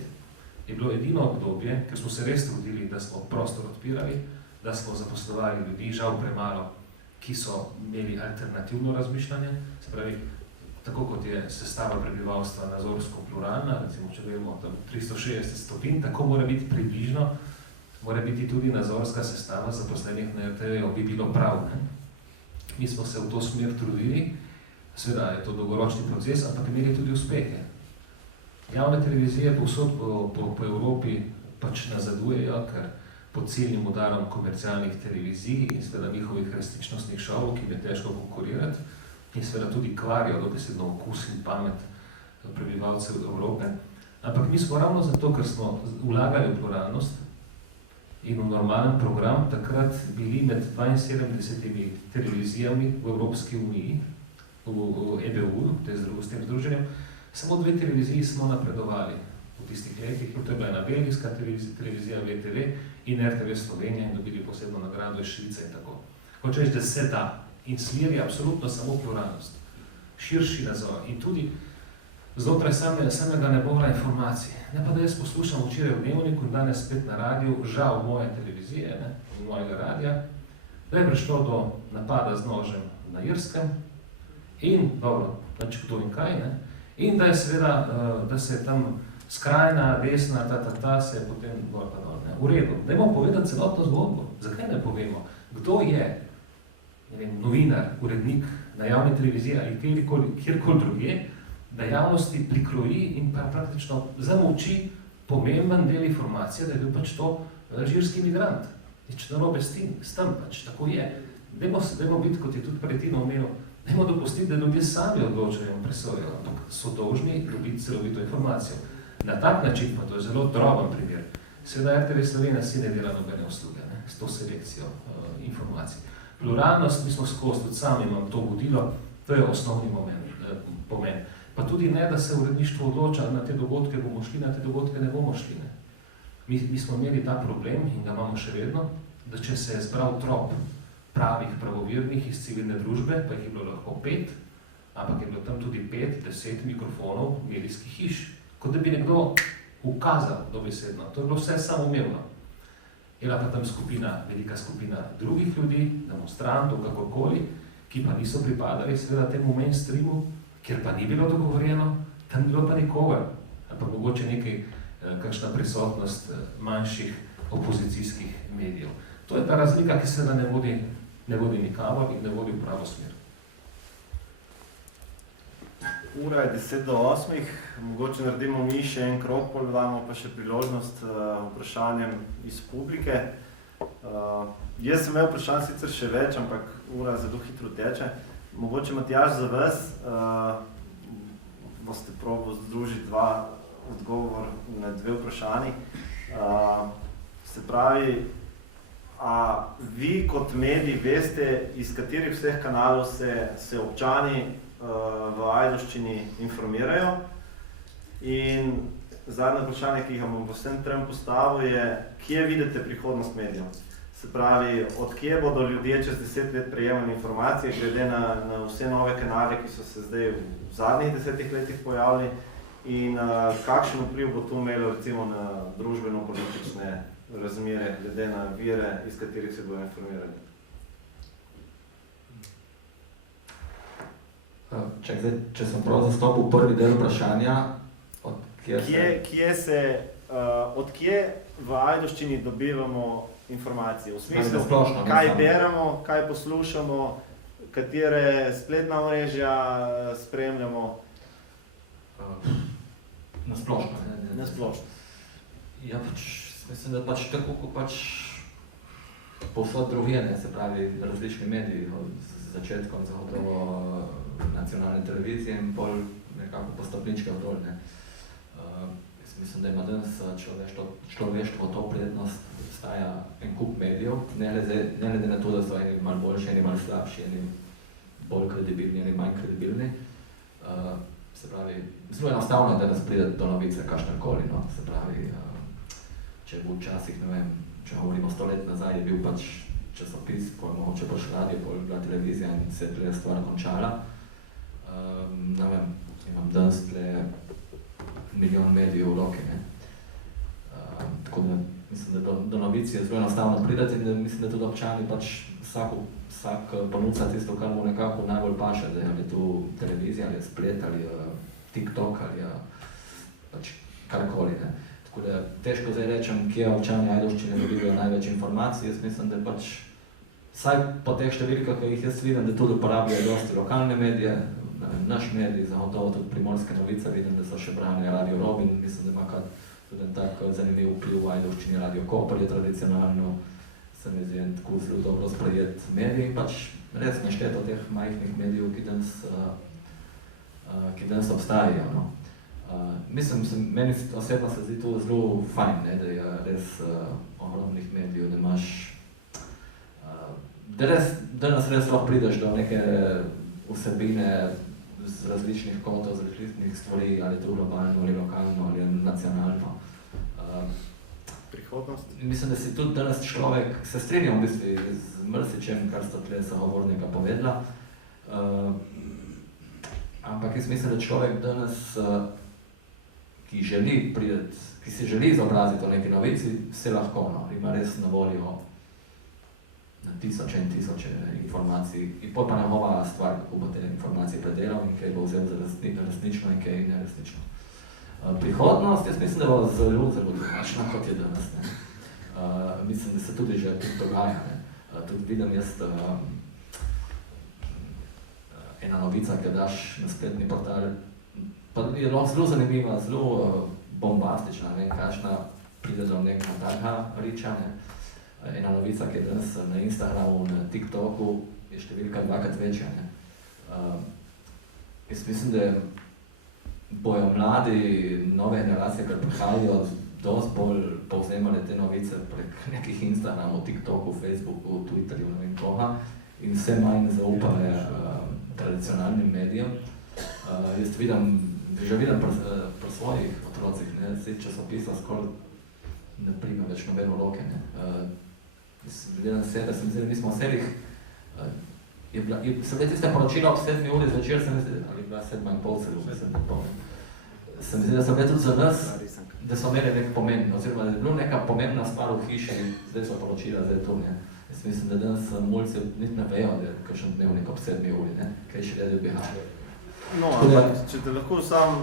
je bilo edino obdobje, ker smo se res trudili, da smo prostor odpirali, da smo zaposlovali ljudi, žal premalo, ki so imeli alternativno razmišljanje, se pravi, tako kot je sestava prebivalstva nazorsko pluralna, recimo, če vemo, 360 stopinj, tako mora biti približno, mora biti tudi nazorska sestava zaposlenih na RTV-ju, bi bilo prav. Mi smo se v to smer trudili, seveda je to dolgoročni proces, ampak imeli tudi uspehe. Javne televizije povsod po Evropi pač nazadujejo, ker pod ciljnim udarom komercialnih televizij in seveda njihovih resničnostnih šovov, ki bi težko konkurirati, in seveda tudi kvarijo dobesedno okus in pamet prebivalcev Evrope. Ampak mi smo ravno zato, ker smo vlagali v pluralnost in v normalen program, takrat bili med 72 televizijami v Evropski uniji, v EBU, s tem združenjem, samo 2 televiziji smo napredovali v tistih letih, in to je bila ena belgijska televizija VTV in RTV Slovenija in dobili posebno nagrado iz Švice in tako. Hoče reči, da se da in smer je absolutno samo pluralnost, širši nazor in tudi znotraj samega nebora informacij. Ne pa da jaz poslušam včeraj v Dnevniku in danes spet na radiju, žal moje televizije, mojega radija, da je prišlo do napada z nožem na Irskem in, dobro, pač kdo in kaj, in da je seveda, da se je tam skrajna, desna, se je potem gor pa dol, v redu. Dajmo povedati celotno zgodbo. Zakaj ne povemo? Kdo je, ne vem, novinar, urednik na javni televiziji ali kjerkoli drugje, da javnosti prikroji in pa praktično zamolči pomemben del informacije, da je bil pač to alžirski migrant. Nič narobe s tem, pač tako je. Dajmo biti, kot je tudi Pretino omenil, dajmo dopustiti, da ljudje sami odločajo in presojajo, ampak so dolžni dobiti celovito informacijo. Na tak način, pa to je zelo droben primer, seveda RTV Slovenija si ne dela nobene usluge, s to selekcijo informacij. Pluralnost, mi smo skozi, tudi sami imam to vodilo, to je osnovni pomen. Pa tudi ne, da se uredništvo odloča, na te dogodke bomo šli, na te dogodke ne bomo šli. Mi smo imeli ta problem in ga imamo še vedno, da če se je zbral trop pravih pravovirnih iz civilne družbe, pa jih je bilo lahko 5, ampak je bilo tam tudi 5-10 mikrofonov medijskih hiš, kot da bi nekdo ukazal dobesedno. To je bilo vse samoumevno. Je pa tam velika skupina drugih ljudi, demonstrantov, kakorkoli, ki pa niso pripadali seveda temu mainstreamu, ker pa ni bilo dogovorjeno, tam ni bilo pa nikogar, ali pa mogoče kakšna prisotnost manjših opozicijskih medijev. To je ta razlika, ki seveda ne vodi nikamor in ne vodi v pravo smer. Ura je 7:50, mogoče naredimo mi še en krog, pol damo pa še priložnost vprašanjem iz publike. Jaz sem imel vprašanj sicer še več, ampak ura zelo hitro teče. Mogoče, Matjaž, za vas boste probali združiti 2 odgovor na 2 vprašanji. Se pravi, a vi kot medij veste, iz katerih vseh kanalov se občani v Ajdovščini informirajo? In zadnje vprašanje, ki ga bom vsem trem postavil, je, kje vidite prihodnost medijev? Se pravi, od kje bodo ljudje čez 10 let prejemali informacije, glede na vse nove kanale, ki so se zdaj v zadnjih 10 letih pojavili, in kakšen vpliv bo to imelo recimo na družbeno-politične razmere, glede na vire, iz katerih se bodo informirali? Če sem prav zastopil prvi del vprašanja, od kje v Ajdovščini dobivamo informacije? V smislu, splošno, kaj beremo, kaj poslušamo, katere spletna omrežja spremljamo? Na splošno. Na splošno. Ja, mislim, da tako, kot povsod drugje, se pravi, različni mediji, z začetkom zagotovo nacionalne televizije in bolj nekako po stopničkah dol. Mislim, da ima danes človeštvo to prednost, da obstaja en kup medijev, ne glede na to, da so eni malo boljši, eni malo slabši, eni bolj kredibilni, eni manj kredibilni. Se pravi, zelo enostavno je danes pride do novice kakšnakoli, no. Se pravi, če bo včasih, ne vem, če govorimo 100 let nazaj, je bil pač časopis, pol mogoče pač radio, pol bila televizija in se je tle stvar končala. Ne vem, imam danes tle milijon medijev v roki, tako da mislim, da do novic je zelo enostavno pridati in da mislim, da tudi občani pač vsak ponudca tisto, kar mu nekako najbolj paše, da je tu televizija, ali je splet, ali je TikTok, ali je pač karkoli, Tako da težko zdaj rečem, kje občani Ajdovščine dobivajo največ informacij. Jaz mislim, da pač vsaj po teh številkah, ki jih jaz vidim, da tudi uporabljajo dosti lokalne medije, naš medij, zagotovo tudi Primorske novice, vidim, da so še branje Radio Robin, mislim, da ima tudi tak zanimiv vpliv v Ajdovščini. Radio Koper je tradicionalno, se mi zdi, tako zelo dobro sprejet medij. Pač res nešteto teh majhnih medijev, ki danes obstajajo. No. Meni osebno se zdi to zelo fajn, ne, da je res ogromnih medijev, da imaš, danes res lahko prideš do neke vsebine z različnih kotov, z različnih stvari, ali to globalno, ali lokalno, ali nacionalno. Prihodnost? Mislim, da si tudi danes človek, se strinjam v bistvu z mrsičem, kar sta tle sogovornika povedala, ampak jaz mislim, da človek danes, ki si želi izobraziti o neki novici, se lahko, no, ima res na voljo na tisoče in tisoče informacij, in potem pa njegova stvar, kako bo te informacije predelal in kaj bo vzel za resnično in kaj neresnično. Prihodnost, jaz mislim, da bo zelo, zelo drugačna, kot je danes. Ne. Mislim, da se tudi že dogaja. Ne. Tudi vidim jaz ena novica, ki jo daš na spletni portal, pa je zelo zanimiva, zelo bombastična, ne vem, kakšna pride do nekega taka riča. Ne. Ena novica, ki je danes na Instagramu, na TikToku, je številka 2x večja. Ne. Jaz mislim, da bojo mladi, nove generacije, kar prihajajo, dosti bolj povzemali te novice prek nekih Instagramov, TikToku, Facebooku, Twitterju, ne vem koga, in vse manj zaupale tradicionalnim medijem. Jaz že vidim pri svojih otrocih, ne, vse časopisa skoraj ne prima več nobeno roke. Gledam sebe, sem zdaj, mi smo v serih, so bile tiste poročila ob 7 uri zvečer, ali bila 7:30 celo, se mi zdi, da so bile tudi za nas, da so imeli nek pomen, oziroma da je bila neka pomembna stvar v hiši, zdaj so poročila, zdaj to, ne. Jaz mislim, da danes mulci niti ne vejo, da je kakšen dnevnik ob 7 uri, ne, kaj še da bi hašli. No, ampak če te lahko sam,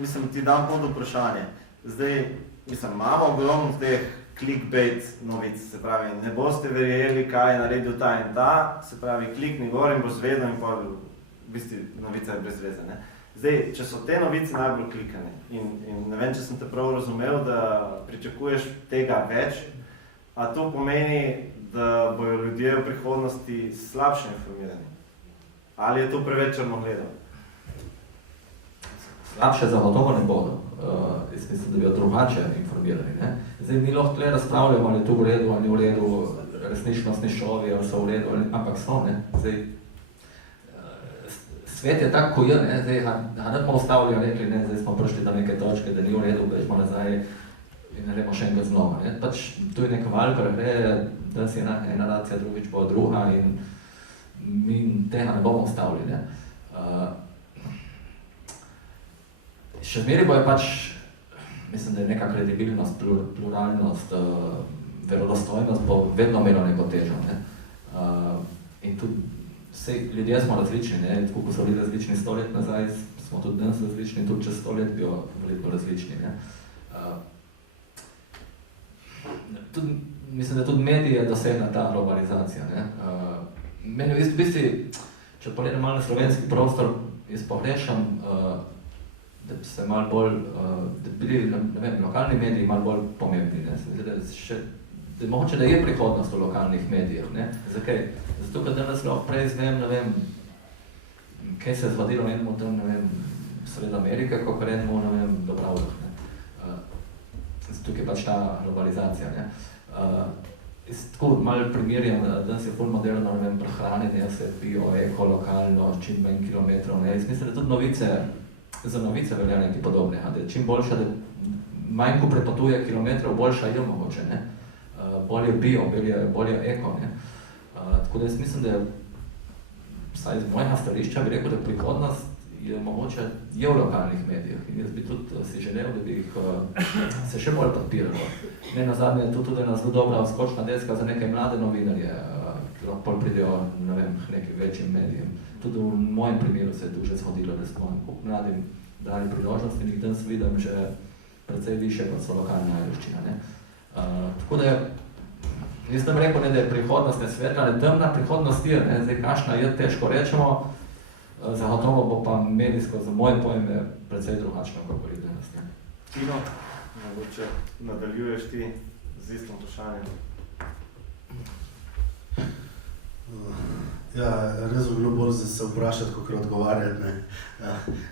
mislim, ti dam pod vprašanje. Zdaj, mislim, imamo ogromno teh clickbait novic, se pravi, ne boste verjeli, kaj je naredil ta in ta, se pravi, klikni gor in boš zvedel in pa v bistvu novica je brez veze, ne. Zdaj, če so te novice najbolj klikane in ne vem, če sem te prav razumel, da pričakuješ tega več, a to pomeni, da bojo ljudje v prihodnosti slabše informirani? Ali je to preveč črnogledo? Slabše zagotovo ne bodo. Jaz mislim, da bi jo drugače informirali, ne. Zdaj, mi lahko tle razpravljamo, ali je to v redu, ali ni v redu, resničnostni šovi, ali so v redu, ampak so, ne. Zdaj, svet je tak, ko je, ne, zdaj, ne bomo ustavili in rekli, ne, zdaj smo prišli do neke točke, da ni v redu, bežimo nazaj in naredimo še enkrat znova, ne. Pač, tu je neka val, kar gre, da si ena generacija, drugič bo druga in mi tega ne bomo ustavili, ne. Še zmeraj bojo pač, mislim, da je neka kredibilnost, pluralnost, verodostojnost bo vedno imelo neko težo, ne. In tudi vsej ljudje smo različni, ne, tako ko so bili različni 100 let nazaj, smo tudi danes različni, tudi čez 100 let bijo veliko različni, ne. Tudi, mislim, da tudi medije dosegna ta globalizacija, ne. Meni v bistvu, če pogledam malo na slovenski prostor, jaz pogrešam, da bi se malo bolj, da bi bili, ne vem, lokalni mediji malo bolj pomembni, ne. Se mi zdi, da mogoče, da je prihodnost v lokalnih medijih, ne. Zakaj? Zato, ker danes lahko prej izvem, ne vem, kaj se je zgodilo enemu tam, ne vem, sred Amerike, kakor enemu, ne vem, Dobravljah, ne. Tukaj je pač ta globalizacija, ne. Jaz tako malo primerjam, danes je ful moderno, ne vem, prehranjenje, vse bio, eko, lokalno, čim manj kilometrov, ne. Jaz mislim, da tudi novice, za novice velja nekaj podobnega, da je čim boljša, da manj ko prepotuje kilometrov, boljša je mogoče, ne. Bolje bio, bolje eko, ne. Tako da jaz mislim, da je, vsaj iz mojega stališča, bi rekel, da prihodnost je mogoče je v lokalnih medijih in jaz bi tudi si želel, da bi jih se še bolj podpiralo. Ne nazadnje je tudi ena zelo dobra skočna deska za neke mlade novinarje, ki lahko pol pridejo, ne vem, k nekim večjim medijem. Tudi v mojem primeru se je tu že zgodilo, da smo mladim dali priložnost in jih danes vidim že precej više, kot so lokalna najluščina, ne. Tako da jaz tam rekel, ne, da je prihodnost ne svetla, ne temna, prihodnost je, ne, zdaj kakšna je, težko rečemo, zagotovo bo pa medijsko za moje pojme precej drugačno, kako je danes, ne. Tino, mogoče nadaljuješ ti z istim vprašanjem. Ja, res bi bilo bolj za se vprašati, kako odgovarjati, ne.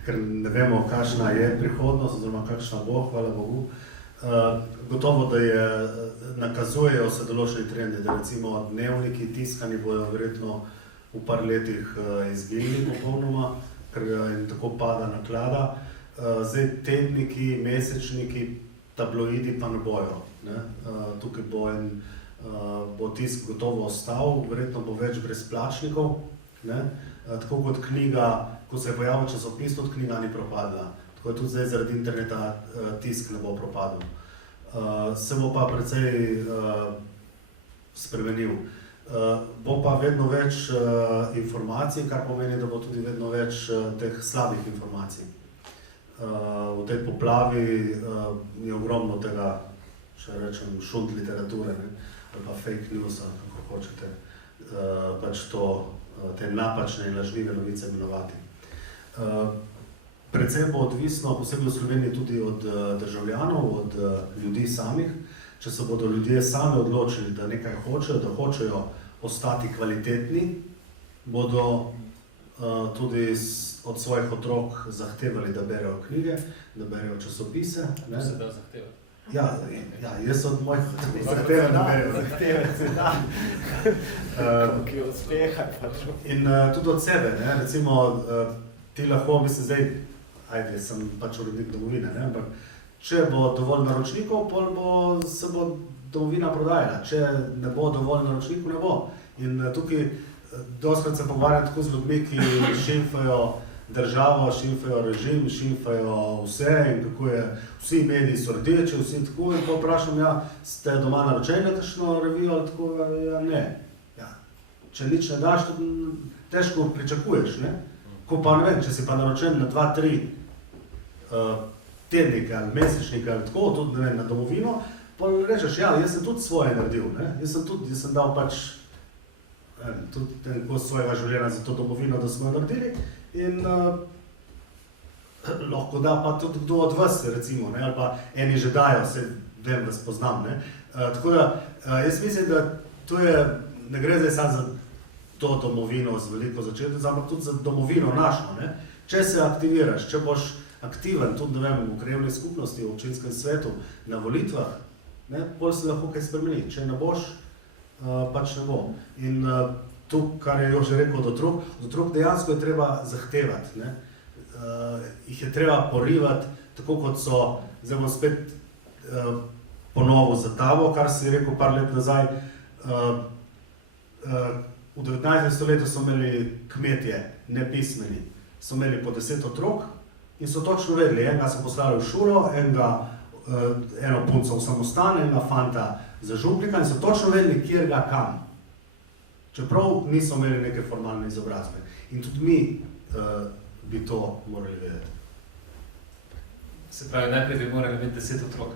Ker ne vemo, kakšna je prihodnost, oziroma kakšna bo, hvala Bogu. Gotovo, da nakazujejo se določeni trendi, da recimo dnevniki tiskani bojo verjetno v par letih izginili popolnoma, ker jim tako pada naklada. Zdaj tedniki, mesečniki, tabloidi pa ne bojo, ne. Tukaj bo tisk gotovo ostal, verjetno bo več brezplačnikov, ne. Tako kot knjiga, ko se je pojavil časopis, tudi knjiga ni propadla. Tako je tudi zdaj zaradi interneta tisk ne bo propadel. Se bo pa precej spremenil. Bo pa vedno več informacij, kar pomeni, da bo tudi vedno več teh slabih informacij. V tej poplavi je ogromno tega, še rečem, šund literature, ne, ali pa fake news, kako hočete, pač te napačne in lažnive novice imenovati. Predvsem bo odvisno, posebej v Sloveniji, tudi od državljanov, od ljudi samih. Če se bodo ljudje sami odločili, da nekaj hočejo, da hočejo ostati kvalitetni, bodo tudi od svojih otrok zahtevali, da berejo knjige, da berejo časopise. To se da zahtevati. Ja, jaz od mojih zahtevam, da berejo. Zahtevati, da. Ki uspeha pač. In tudi od sebe, ne, recimo, ti lahko, mislim zdaj, sem pač urednik domovine, ne, ampak če bo dovolj naročnikov, pol se bo domovina prodajala, če ne bo dovolj naročnikov, ne bo. In tukaj dostikrat se pogovarjam tako z ljudmi, ki šimfajo državo, šimfajo režim, šimfajo vse in kako je, vsi mediji so rdeči, vsi tako, in pa vprašam, ja, ste doma naročeni na kakšno revijo ali tako, ja, ne. Ja. Če nič ne daš, težko pričakuješ, ne. Ko pa ne vem, če si pa naročen na 2-3 tednike ali mesečnike ali tako, tudi ne vem, na domovino, pa rečeš, ja, jaz sem tudi svoje naredil, ne. Jaz sem dal pač tudi en kos svojega življenja za to domovino, da smo jo naredili in lahko da pa tudi kdo od vas, recimo, ne, ali pa eni že dajo, se vem, vas poznam, ne. Tako da, jaz mislim, da to je, ne gre zdaj samo za to domovino z veliko začetnico, ampak tudi za domovino našo, ne. Če se aktiviraš, če boš aktiven, tudi, ne vem, v krajevni skupnosti, v občinskem svetu, na volitvah, ne, bolj se lahko kaj spremeni. Če ne boš, pač ne bo. In tu, kar je Jože rekel od otrok dejansko je treba zahtevati, ne. Jih je treba porivati, tako kot so, zdaj bom spet ponovil za tabo, kar si rekel par let nazaj, v 19. stoletju so imeli kmetje, nepismeni, so imeli po 10 otrok in so točno vedeli, enega so poslali v šolo, eno punco v samostan, enega fanta za župnika in so točno vedeli, kjer ga kam. Čeprav niso imeli neke formalne izobrazbe. In tudi mi bi to morali vedeti. Se pravi, najprej bi morali imeti 10 otrok.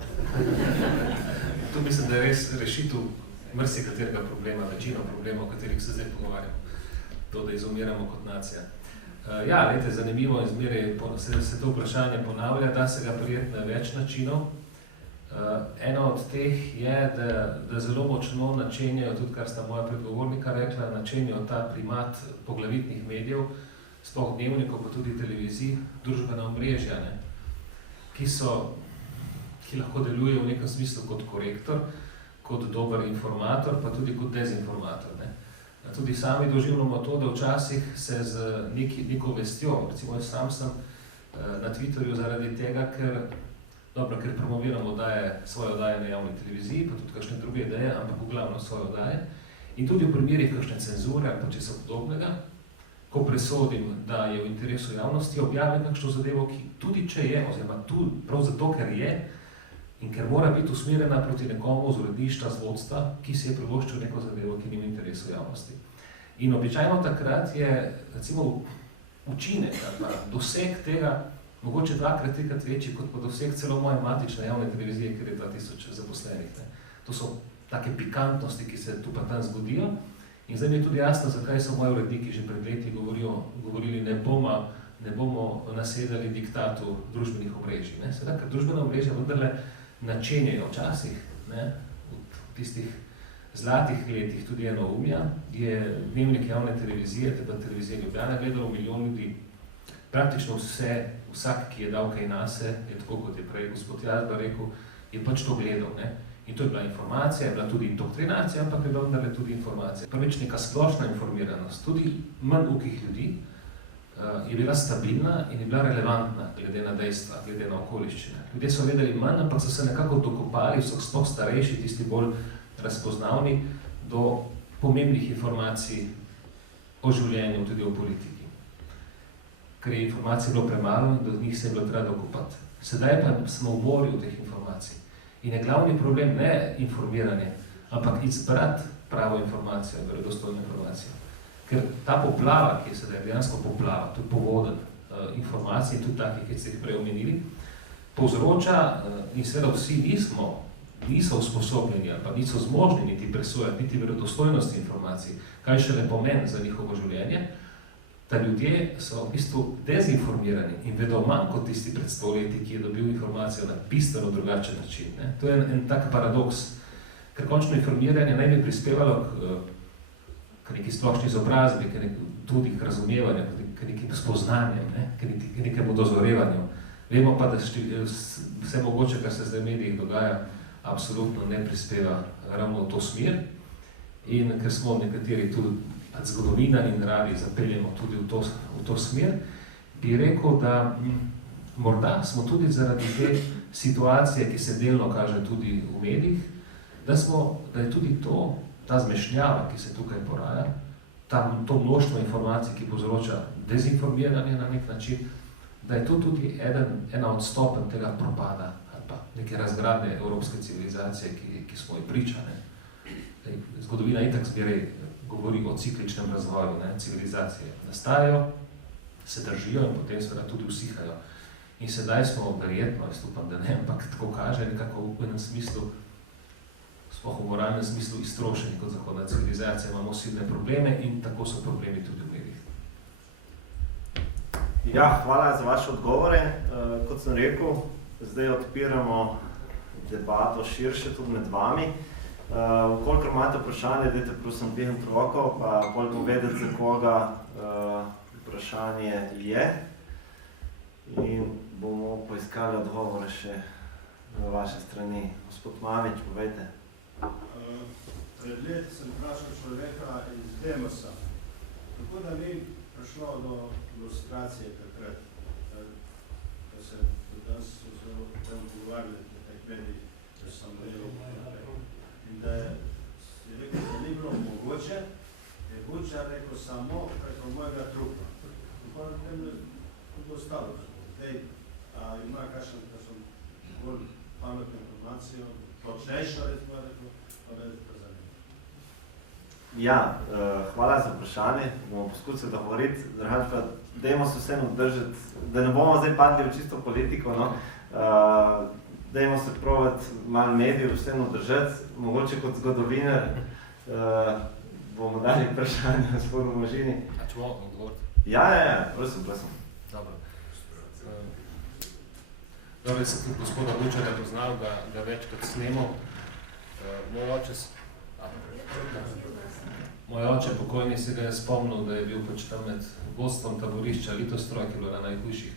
Tu mislim, da je res rešitev marsikaterega problema, večino problemov, o katerih se zdaj pogovarjamo. To, da izumiramo kot nacija. Ja, lejte, zanimivo in zmeraj se to vprašanje ponavlja, da se ga prijeti na več načinov. Eno od teh je, da zelo močno načenjajo, tudi kar sta moja predgovornika rekla, načenjajo ta primat poglavitnih medijev, sploh dnevnikov, pa tudi televizij, družbena omrežja, ne, ki lahko delujejo v nekem smislu kot korektor, kot dober informator, pa tudi kot dezinformator, ne. Tudi sami doživljamo to, da včasih se z neko vestjo, recimo jaz sam sem na Twitterju zaradi tega, ker promoviramo svoje oddaje na javni televiziji, pa tudi kakšne druge ideje, ampak v glavno svoje oddaje. In tudi v primerih kakšne cenzure ali pa česa podobnega, ko presodim, da je v interesu javnosti, objavim kakšno zadevo, ki tudi če je, oziroma tu prav zato, ker je, in ker mora biti usmerjena proti nekomu z uredništva, z vodstva, ki si je privoščil neko zadevo, ki ni v interesu javnosti. In običajno takrat je, recimo, učinek ali pa doseg tega mogoče 2-3 večji, kot pa doseg celo moje matične javne televizije, ker je 2000 zaposlenih, ne. To so take pikantnosti, ki se tu pa tam zgodijo. In zdaj mi je tudi jasno, zakaj so moji uredniki že pred leti govorili, ne bomo nasedali diktatu družbenih omrežij, ne. Seveda, ker družbena omrežja vendarle načenjajo včasih, ne, v tistih zlatih letih tudi enoumja je Dnevnik javne televizije, teda televizija Ljubljana, gledalo milijon ljudi. Praktično vsak, ki je dal kaj nase, je tako, kot je prej gospod Jazba rekel, je pač to gledal. Ne? In to je bila informacija, je bila tudi indoktrinacija, ampak je bila tudi informacija. Prvič neka splošna informiranost, tudi manj ukih ljudi, je bila stabilna in je bila relevantna glede na dejstva, glede na okoliščine. Ljudje so vedeli manj, ampak so se nekako dokopali, so sploh starejši, tisti bolj razpoznavni, do pomembnih informacij o življenju, tudi o politiki. Ker je informacij bilo premalo in do njih se je bilo treba dokopati. Sedaj pa smo v morju teh informacij. In je glavni problem ne informiranje, ampak izbrati pravo informacijo, verodostojno informacijo. Ker ta poplava, ki je sedaj dejansko poplava, to je povoden informacij, tudi takih, ki ste jih prej omenili, povzroča, in seveda vsi niso usposobljeni ali pa niso zmožni niti presojati, niti verodostojnosti informacij, kaj šele pomen za njihovo življenje, da ljudje so v bistvu dezinformirani in vedo manj kot tisti pred stoletji, ki je dobil informacijo na bistveno drugačen način. Ne? To je en tak paradoks, ker končno informiranje naj bi prispevalo k neki splošni izobrazbi, tudi k razumevanju, k nekim spoznanjem, k nekemu dozorevanju. Vemo pa, da vse mogoče, kar se zdaj v medijih dogaja, absolutno ne prispeva ravno v to smer. In ker smo nekateri tudi zgodovinari in radi zapeljemo tudi v to smer, bi rekel, da morda smo tudi zaradi te situacije, ki se delno kaže tudi v medijih, da je tudi ta zmešnjava, ki se tukaj poraja, to mnoštvo informacij, ki povzroča dezinformiranje na nek način, da je to tudi ena od stopenj tega propada ali pa neke razgradne evropske civilizacije, ki smo ji pričane. Zgodovina itak zmeraj govori o cikličnem razvoju, civilizacije nastajajo, se držijo in potem seveda tudi usihajo. In sedaj smo verjetno, jaz upam, da ne, ampak tako kaže, nekako v enem smislu, sploh v moralnem smislu iztrošeni kot zahodna civilizacija, imamo silne probleme in tako so problemi tudi v medijih. Ja, hvala za vaše odgovore. Kot sem rekel, zdaj odpiramo debato širše tudi med vami. Vkolikor imate vprašanje, dajte prosim dvigniti roko, pa bolj povedati, za koga vprašanje je. In bomo poiskali odgovore še na vaše strani. Gospod Mamić, povejte. Pred leti sem vprašal človeka iz Demosa, kako da ni prišlo do ilustracije takrat, da se danes so tam pogovarjali na teh medijih, da sem delal in da je rekel, da ni bilo mogoče, je Bučar rekel samo preko mojega trupa. In pa na tem je ostalo. Zdaj, ima kakšen bolj pametno informacijo, točnejšo, recimo, pa vedete za njim. Ja, hvala za vprašanje, bomo poskusili dogovoriti, drugače pa dajmo se vseeno držati, da ne bomo zdaj padli v čisto politiko, no. Dajmo se probati malo medijev vseeno držati, mogoče kot zgodovinar bomo dali vprašanje gospodu Možini. A če bomo odgovoriti? Ja, prosim. Dobro. Dobro, sem tudi gospoda Bučarja poznal, ga večkrat snemal. Moj oče pokojni se ga je spomnil, da je bil pač tam med vodstvom taborišča Litostroj, ki je bilo na najhujših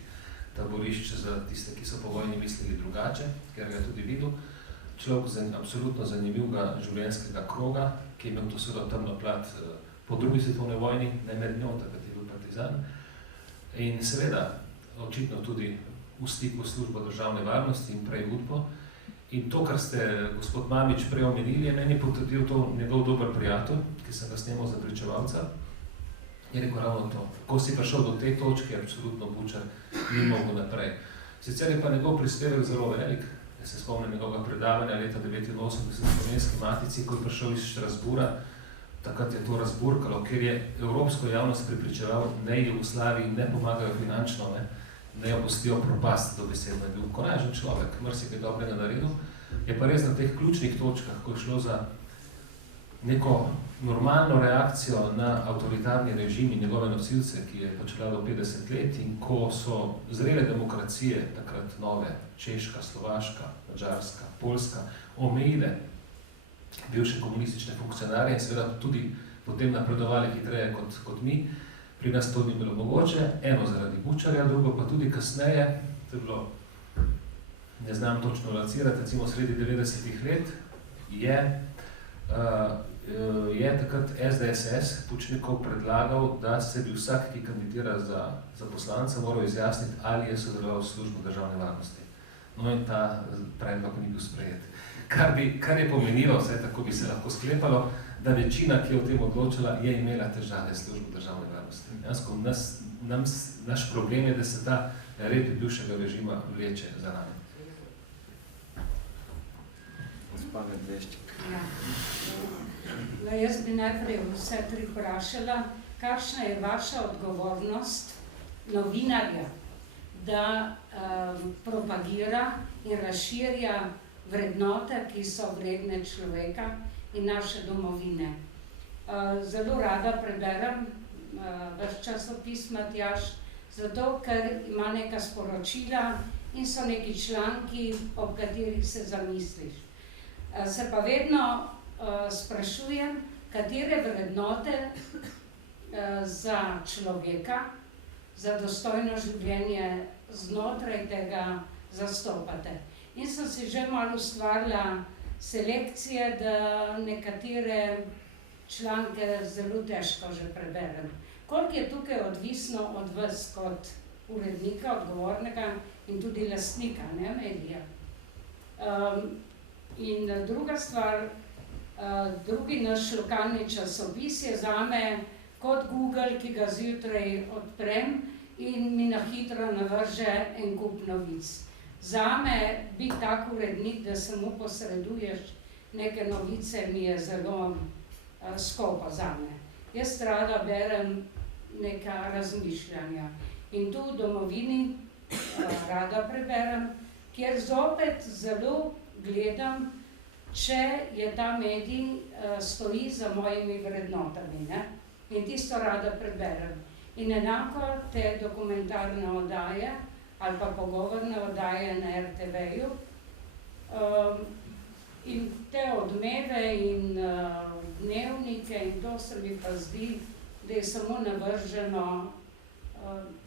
taborišč za tiste, ki so po vojni mislili drugače, ker ga je tudi videl. Človek absolutno zanimivega življenjskega kroga, ki je imel to seveda temno plat po drugi svetovni vojni, ne med njo, takrat je bil partizan. In seveda, očitno tudi v stiku službo državne varnosti in prej UDBO. In to, kar ste gospod Mamić prej omenili, je meni potrdil to njegov dober prijatelj, ki sem ga snemal za pričevalca. Je rekel ravno to. Ko si prišel do te točke, absolutno Bučar ni mogel naprej. Sicer je pa njegov prispevek zelo velik. Jaz se spomnim njegovega predavanja leta 1989 v Slovenski matici, ko je prišel iz Strasbourga. Takrat je to razburkalo, ker je evropsko javnost prepričeval, ne Jugoslaviji ne pomagajo finančno, ne jo pustijo propast, dobesedno je bil koražen človek, marsikaj dobrega naredil. Je pa res na teh ključnih točkah, ko je šlo za neko normalno reakcijo na avtoritarni režim in njegove nosilce, ki je pač vladal 50 let in ko so zrele demokracije, takrat nove, Češka, Slovaška, Madžarska, Poljska, omejile bivše komunistične funkcionarje in seveda tudi potem napredovali hitreje kot mi. Pri nas to ni bilo mogoče, eno zaradi Bučarja, drugo pa tudi kasneje, to je bilo, ne znam točno locirati, recimo sredi 90-ih let, je takrat SDSS Pučnikov predlagal, da se bi vsak, ki kandidira za poslanca, moral izjasniti, ali je sodeloval v službo državne varnosti. No in ta predlog ni bil sprejet. Kar je pomenilo, vse tako bi se lahko sklepalo, da večina, ki je o tem odločila, je imela težave s službo državne varnosti. Naš problem je, da se ta red bivšega režima vleče za nami. Ja. No, jaz bi najprej vse tri vprašala, kakšna je vaša odgovornost novinarja, da propagira in razširja vrednote, ki so vredne človeka in naše domovine. Zelo rada preberem vaš časopis, Matjaž, zato, ker ima neka sporočila in so neki članki, ob katerih se zamisliš. Se pa vedno sprašujem, katere vrednote za človeka, za dostojno življenje znotraj tega zastopate. In sem si že malo ustvarila selekcije, da nekatere članke zelo težko že preberem. Koliko je tukaj odvisno od vas kot urednika, odgovornega in tudi lastnika, ne, medija? In druga stvar, drugi naš lokalni časopis je zame kot Google, ki ga zjutraj odprem in mi na hitro navrže en kup novic. Zame biti tak urednik, da samo posreduješ neke novice, mi je zelo skopo zame. Jaz rada berem neka razmišljanja in tu v domovini rada preberem, kjer zopet zelo gledam, če je ta medij stoji za mojimi vrednotami, ne? In tisto rada preberem. In enako te dokumentarne oddaje ali pa pogovorne oddaje na RTV-ju in te odmeve in dnevnike in to se mi pa zdi, da je samo navrženo.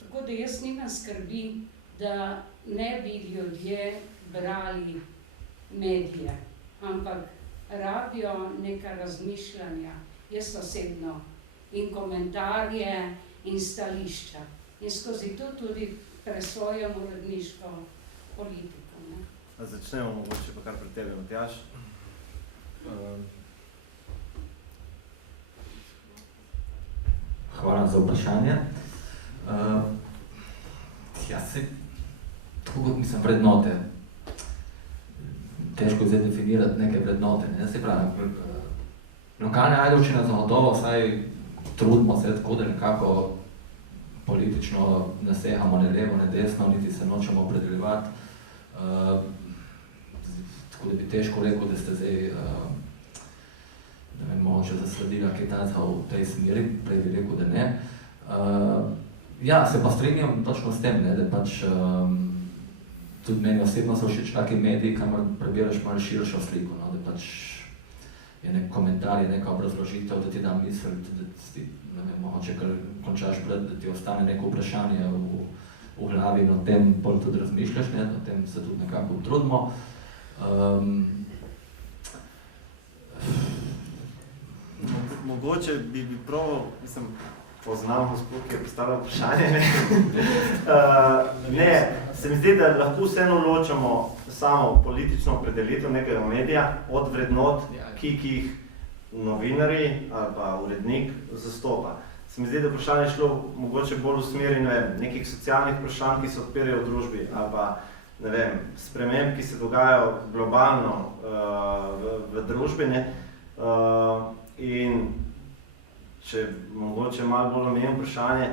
Tako da jaz nimam skrbi, da ne bi ljudje brali medije, ampak rabijo neka razmišljanja, jaz osebno, in komentarje in stališča. In skozi to tudi presojam uredniško politiko. Ne? Začnemo mogoče pa kar pri tebi, Matjaž. Hvala za vprašanje. Tako kot mislim vrednote. Težko je zdaj definirati neke vrednote. Ne? Se pravi, lokalne Ajdovščine zagotovo vsaj trudimo se tako, da nekako politično ne sehamo ne levo, ne desno, niti se nočemo opredeljevati. Tako da bi težko rekel, da ste zdaj ne vem, mogoče zasledila kaj tazga v tej smeri, prej bi rekel, da ne. Ja, se pa strinjam točno s tem, ne, da pač tudi meni osebno so všeč taki mediji, kamor prebiraš malo širšo sliko, no, da pač je nek komentar, je neka obrazložitev, da ti da misliti, da ti, ne vem, mogoče kar končaš brati, da ti ostane neko vprašanje v glavi in o tem bolj tudi razmišljaš, ne, o tem se tudi nekako trudimo. Mogoče bi prav, mislim, poznam gospod, ki je postavljal vprašanje, ne, se mi zdi, da lahko vseeno ločamo samo politično opredelitev nekega medija od vrednot, ki jih novinarji ali pa urednik zastopa. Se mi zdi, da vprašanje je šlo mogoče bolj v smeri, ne vem, nekih socialnih vprašanj, ki se odpirajo v družbi, ali pa, ne vem, sprememb, ki se dogajajo globalno v družbi, ne. In če mogoče malo bolj omenim vprašanje,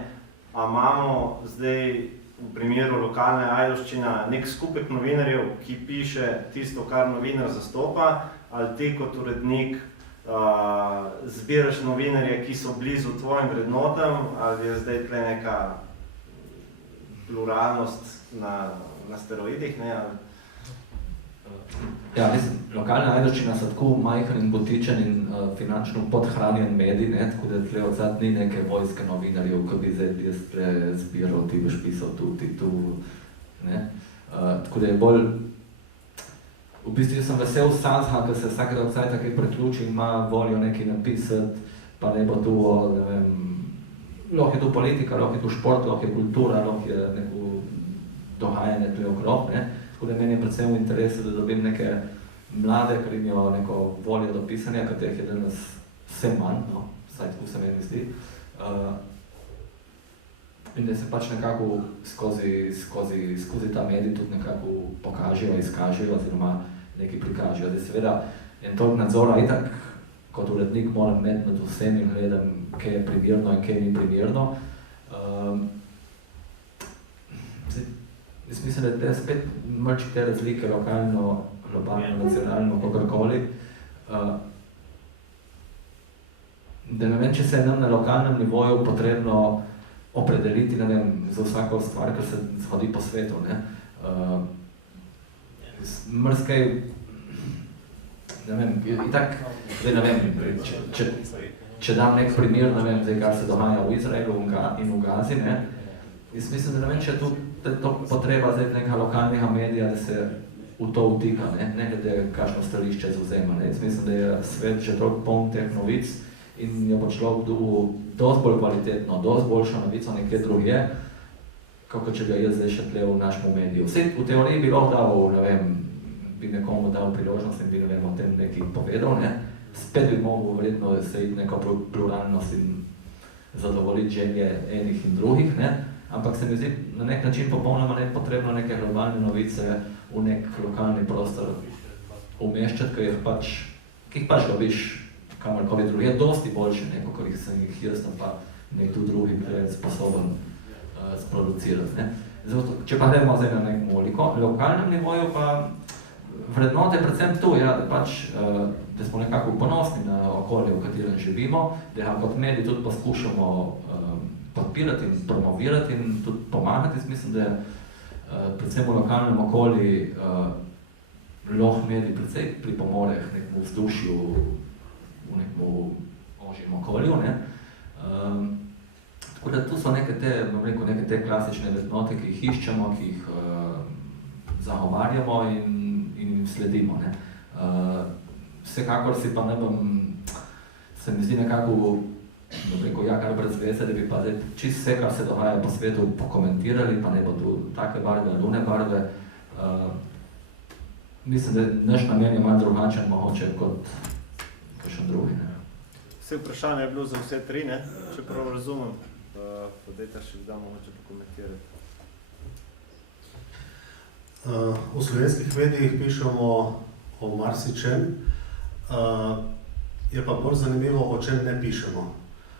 a imamo zdaj v primeru lokalne Ajdovščine nek skupek novinarjev, ki piše tisto, kar novinar zastopa, ali ti kot urednik zbiraš novinarje, ki so blizu tvojim vrednotam, ali je zdaj tle neka pluralnost na steroidih, ne? Ja, mislim, lokalna ajdovščina so tako majhen in butičen in finančno podhranjen medij, ne, tako da tle odzad ni neke vojske novinarjev, ko bi zdaj jaz tle zbiral, ti boš pisal tu, ne. Tako da je bolj, v bistvu sem vesel Sanzha, ko se vsakega odsaj takaj preključi in ima voljo nekaj napisati, pa ne bo tu, ne vem, lahko je tu politika, lahko je tu šport, lahko je kultura, lahko je neko dogajanje tu okrog, ne. Tako da meni je predvsem v interesu, da dobim neke mlade, ker imajo neko voljo do pisanja, katerih je danes vse manj, no, vsaj tako se meni zdi. In da se pač nekako skozi ta medij tudi nekako pokažejo, izkažejo oziroma nekaj prikažejo. Zdaj seveda en toliko nadzora itak kot urednik moram imeti nad vsem in gledam, kaj je primerno in kaj ni primerno. Jaz mislim, da je spet mrči te razlike lokalno, globalno, nacionalno, kakorkoli. Da ne vem, če se je nam na lokalnem nivoju potrebno opredeliti, ne vem, za vsako stvar, kar se zgodi po svetu, ne. Mrskaj, ne vem, itak, zdaj ne vem, če dam nek primer, ne vem, zdaj, kar se dogaja v Izraelu in v Gazi, ne, jaz mislim, da ne vem, če je to potreba zdaj nekega lokalnega medija, da se v to vtika, ne glede kakšno stališče zauzema, ne. Jaz mislim, da je svet že toliko poln teh novic in je pa človek dobil dosti bolj kvalitetno, dosti boljšo novico nekje drugje, kako če ga jaz zdaj še tle v našemu mediju. Vse v teoriji bi lahko dal, ne vem, bi nekomu dal priložnost in bi, ne vem, o tem nekaj povedal, ne. Spet bi mogel verjetno sejti neko pluralnost in zadovoljiti želje enih in drugih, ne. Ampak se mi zdi na nek način popolnoma nepotrebno neke globalne novice v nek lokalni prostor umeščati, ki jih pač dobiš kamorkoli drugje, dosti boljše, kot sem jih jaz pa nek tu drugi sposoben sproducirati, ne. Zato, če pa gremo zdaj na nekem lokalnem nivoju, pa vrednote predvsem tu, ja, da smo nekako ponosni na okolje, v katerem živimo, da kot mediji tudi poskušamo podpirati in promovirati in tudi pomagati. Mislim, da predvsem v lokalnem okolju lahko medij precej pripomore k nekemu vzdušju v nekemu ožjem okolju, ne. Tako da tu so neke te klasične vrednote, ki jih iščemo, ki jih zagovarjamo in sledimo, ne. Vsekakor si pa se mi zdi nekako kar brez veze, da bi pa zdaj čisto vse, kar se dogaja po svetu, pokomentirali, pa ne bo tu take barve, lune barve. Mislim, da naš namen je malo drugačen mogoče kot kakšen drugi, ne. Vse vprašanje je bilo za vse tri, ne, če prav razumem, pa dajte še da mogoče pokomentirati. V slovenskih medijih pišemo o marsičem, je pa bolj zanimivo, o čem ne pišemo.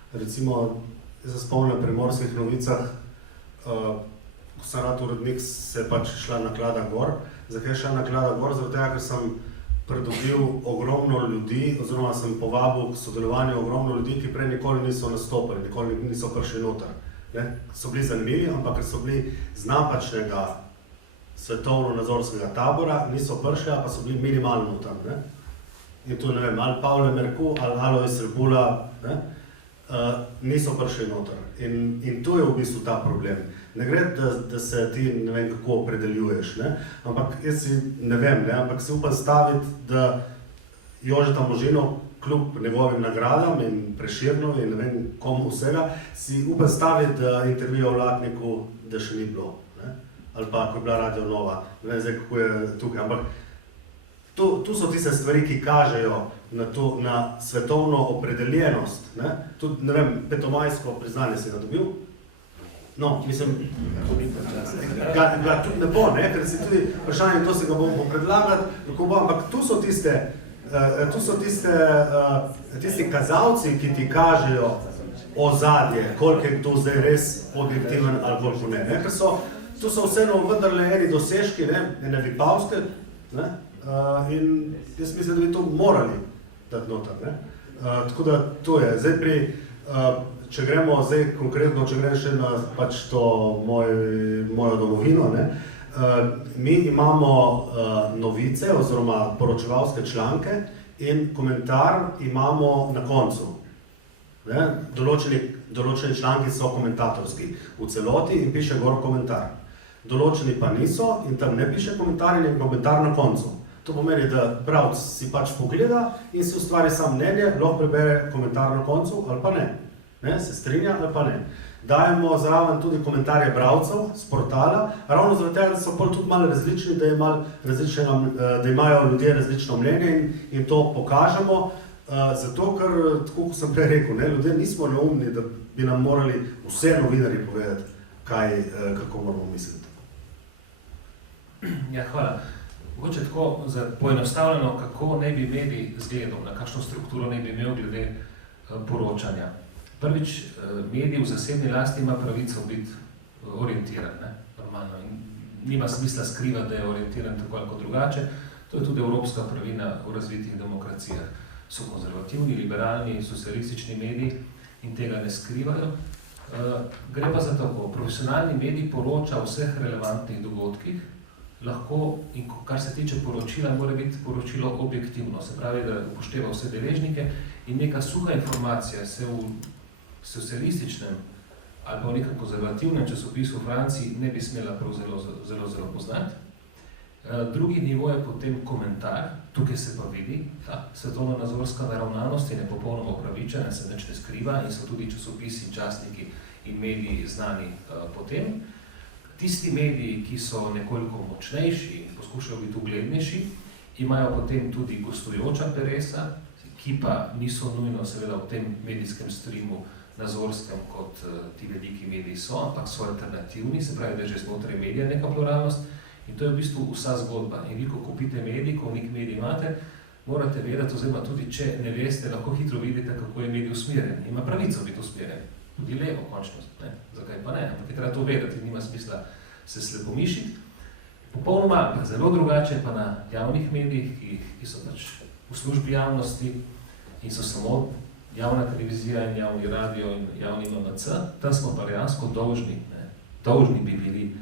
Recimo, jaz se spomnim pri Primorskih novicah, ko sem rad urednik, se pač šla naklada gor. Zakaj je šla naklada gor? Zaradi tega, ker sem pridobil ogromno ljudi, oziroma sem povabil k sodelovanju ogromno ljudi, ki prej nikoli niso nastopili, nikoli niso prišli noter. Ne? So bili zanimivi, ampak ker so bili z napačnega svetovno-nazorskega tabora, niso prišli, pa so bili minimalno noter. Ne? In tu, ne vem, ali Pavle Merku, ali Alojz Rebula, ne? Niso prišli noter. In tu je v bistvu ta problem. Ne gre, da se ti ne vem kako opredeljuješ, ne? Ampak jaz si ne vem, ne? Ampak si upam staviti, da Jožeta Možinov, kljub njegovim nagradam in Prešernov in ne vem komu vsega, si upam staviti, da intervjuja v Latniku, da še ni bilo, ne? Ali pa, ko je bila Radio Nova, ne vem zdaj, kako je tukaj, ampak tu so tiste stvari, ki kažejo na svetovno opredeljenost, ne? Tudi, ne vem, petomajsko priznanje si ga dobil? No, mislim, ga tudi ne bo, ne? Ker si tudi vprašanje, to se ga bomo predlagati, kako bo, ampak tu so tisti kazalci, ki ti kažejo ozadje, koliko je to zdaj res objektiven ali koliko ne, ne? Ker tu so vseeno vendarle eni dosežki, ne Vipavske, ne? In jaz mislim, da bi to morali dati noter, ne? Tako da to je. Zdaj če gremo zdaj konkretno, če grem še na pač to mojo domovino, ne? Mi imamo novice oziroma poročevalske članke in komentar imamo na koncu. Določeni članki so komentatorski v celoti in piše gor komentar. Določeni pa niso in tam ne piše komentar in je komentar na koncu. To pomeni, da bralec si pač pogleda in si ustvari sam mnenje, lahko prebere komentar na koncu ali pa ne. Se strinja ali pa ne. Dajemo zraven tudi komentarje bralcev z portala, ravno zaradi tega, da so pol tudi malo različni, da imajo ljudje različno mnenje in to pokažemo. Zato, ker, tako kot sem prej rekel, ljudje nismo neumni, da bi nam morali vse novinarji povedati, kako moramo misliti. Ja, hvala. Mogoče tako poenostavljeno, kako naj bi medij izgledal, na kakšno strukturo naj bi imel glede poročanja. Prvič, medij v zasebni lasti ima pravico biti orientiran, normalno. In nima smisla skrivati, da je orientiran tako ali kot drugače. To je tudi evropska pravila v razvitih demokracijah. So konzervativni, liberalni, socialistični mediji in tega ne skrivajo. Gre pa za tako, profesionalni medij poroča o vseh relevantnih dogodkih, lahko, in kar se tiče poročila, mora biti poročilo objektivno, se pravi, da upošteva vse deležnike in neka suha informacija se v socialističnem ali pa v nekem konzervativnem časopisu v Franciji ne bi smela prav zelo poznati. Drugi nivo je potem komentar, tukaj se pa vidi, ta svetovno-nazorska naravnanost je nepopolnoma upravičena, se nič ne skriva in so tudi časopisi, časniki in mediji znani potem. Tisti mediji, ki so nekoliko močnejši in poskušajo biti uglednejši, imajo potem tudi gostujoča peresa, ki pa niso nujno seveda v tem medijskem streamu nazorskem, kot ti veliki mediji so, ampak so alternativni, se pravi, da je že znotraj medija neka pluralnost. In to je v bistvu vsa zgodba. In vi, ko kupite medij, ko nek medij imate, morate vedeti, oziroma tudi, če ne veste, lahko hitro vidite, kako je medij usmerjen. Ima pravico biti usmerjen. Tudi levo, končno. Zakaj pa ne? Ampak je treba to vedeti, nima smisla se slepomišiti. Popolnoma zelo drugače pa na javnih medijih, ki so pač v službi javnosti in so samo javna televizija in javni radio in javni MMC, tam smo pa dejansko dolžni bi bili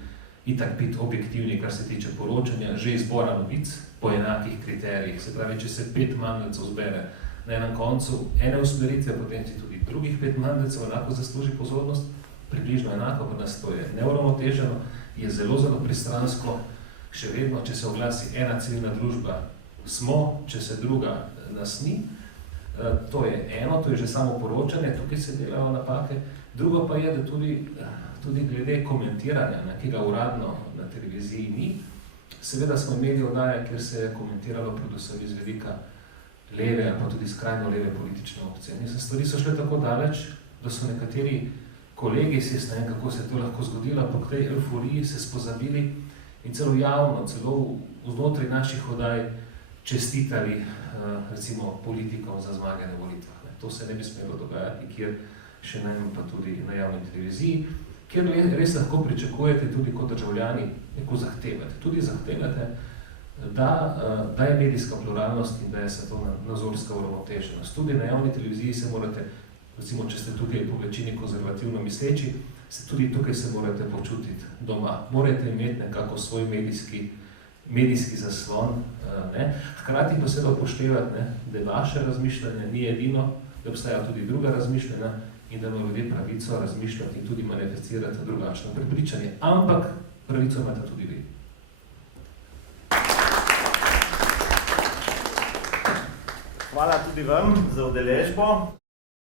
itak biti objektivni, kar se tiče poročanja, že izbora novic po enakih kriterijih. Se pravi, če se 5 mandelcev zbere na enem koncu ene usmeritve, potem si tudi drugih 5 mandelcev enako zasluži pozornost, približno enako, pa nas to je neuravnoteženo, je zelo pristransko, še vedno, če se oglasi ena civilna družba, smo, če se druga, nas ni. To je eno, to je že samo poročanje, tukaj se delajo napake. Drugo pa je, da tudi glede komentiranja, ki ga uradno na televiziji ni. Seveda smo imeli oddaje, kjer se je komentiralo predvsem iz velika leve, pa tudi skrajno leve politične opcije. In stvari so šle tako daleč, da so nekateri kolegi, ne vem, kako se je to lahko zgodilo, po tej euforiji se spozabili in celo javno, celo znotraj naših oddaj čestitali recimo politikom za zmage na volitvah. To se ne bi smelo dogajati, kjer še najmanj pa tudi na javni televiziji, kjer res lahko pričakujete tudi kot državljani neko zahtevate. Tudi zahtevate, da je medijska pluralnost in da je svetovno-nazorska uravnoteženost. Tudi na javni televiziji se morate, recimo, če ste tukaj po večini konzervativno misleči, tudi tukaj se morate počutiti doma. Morate imeti nekako svoj medijski zaslon, hkrati pa seveda upoštevati, da je vaše razmišljanje ni edino, da obstajajo tudi druga razmišljanja in da imajo ljudje pravico razmišljati in tudi manifestirati drugačno prepričanje. Ampak pravico imate tudi vi. Hvala tudi vam za udeležbo.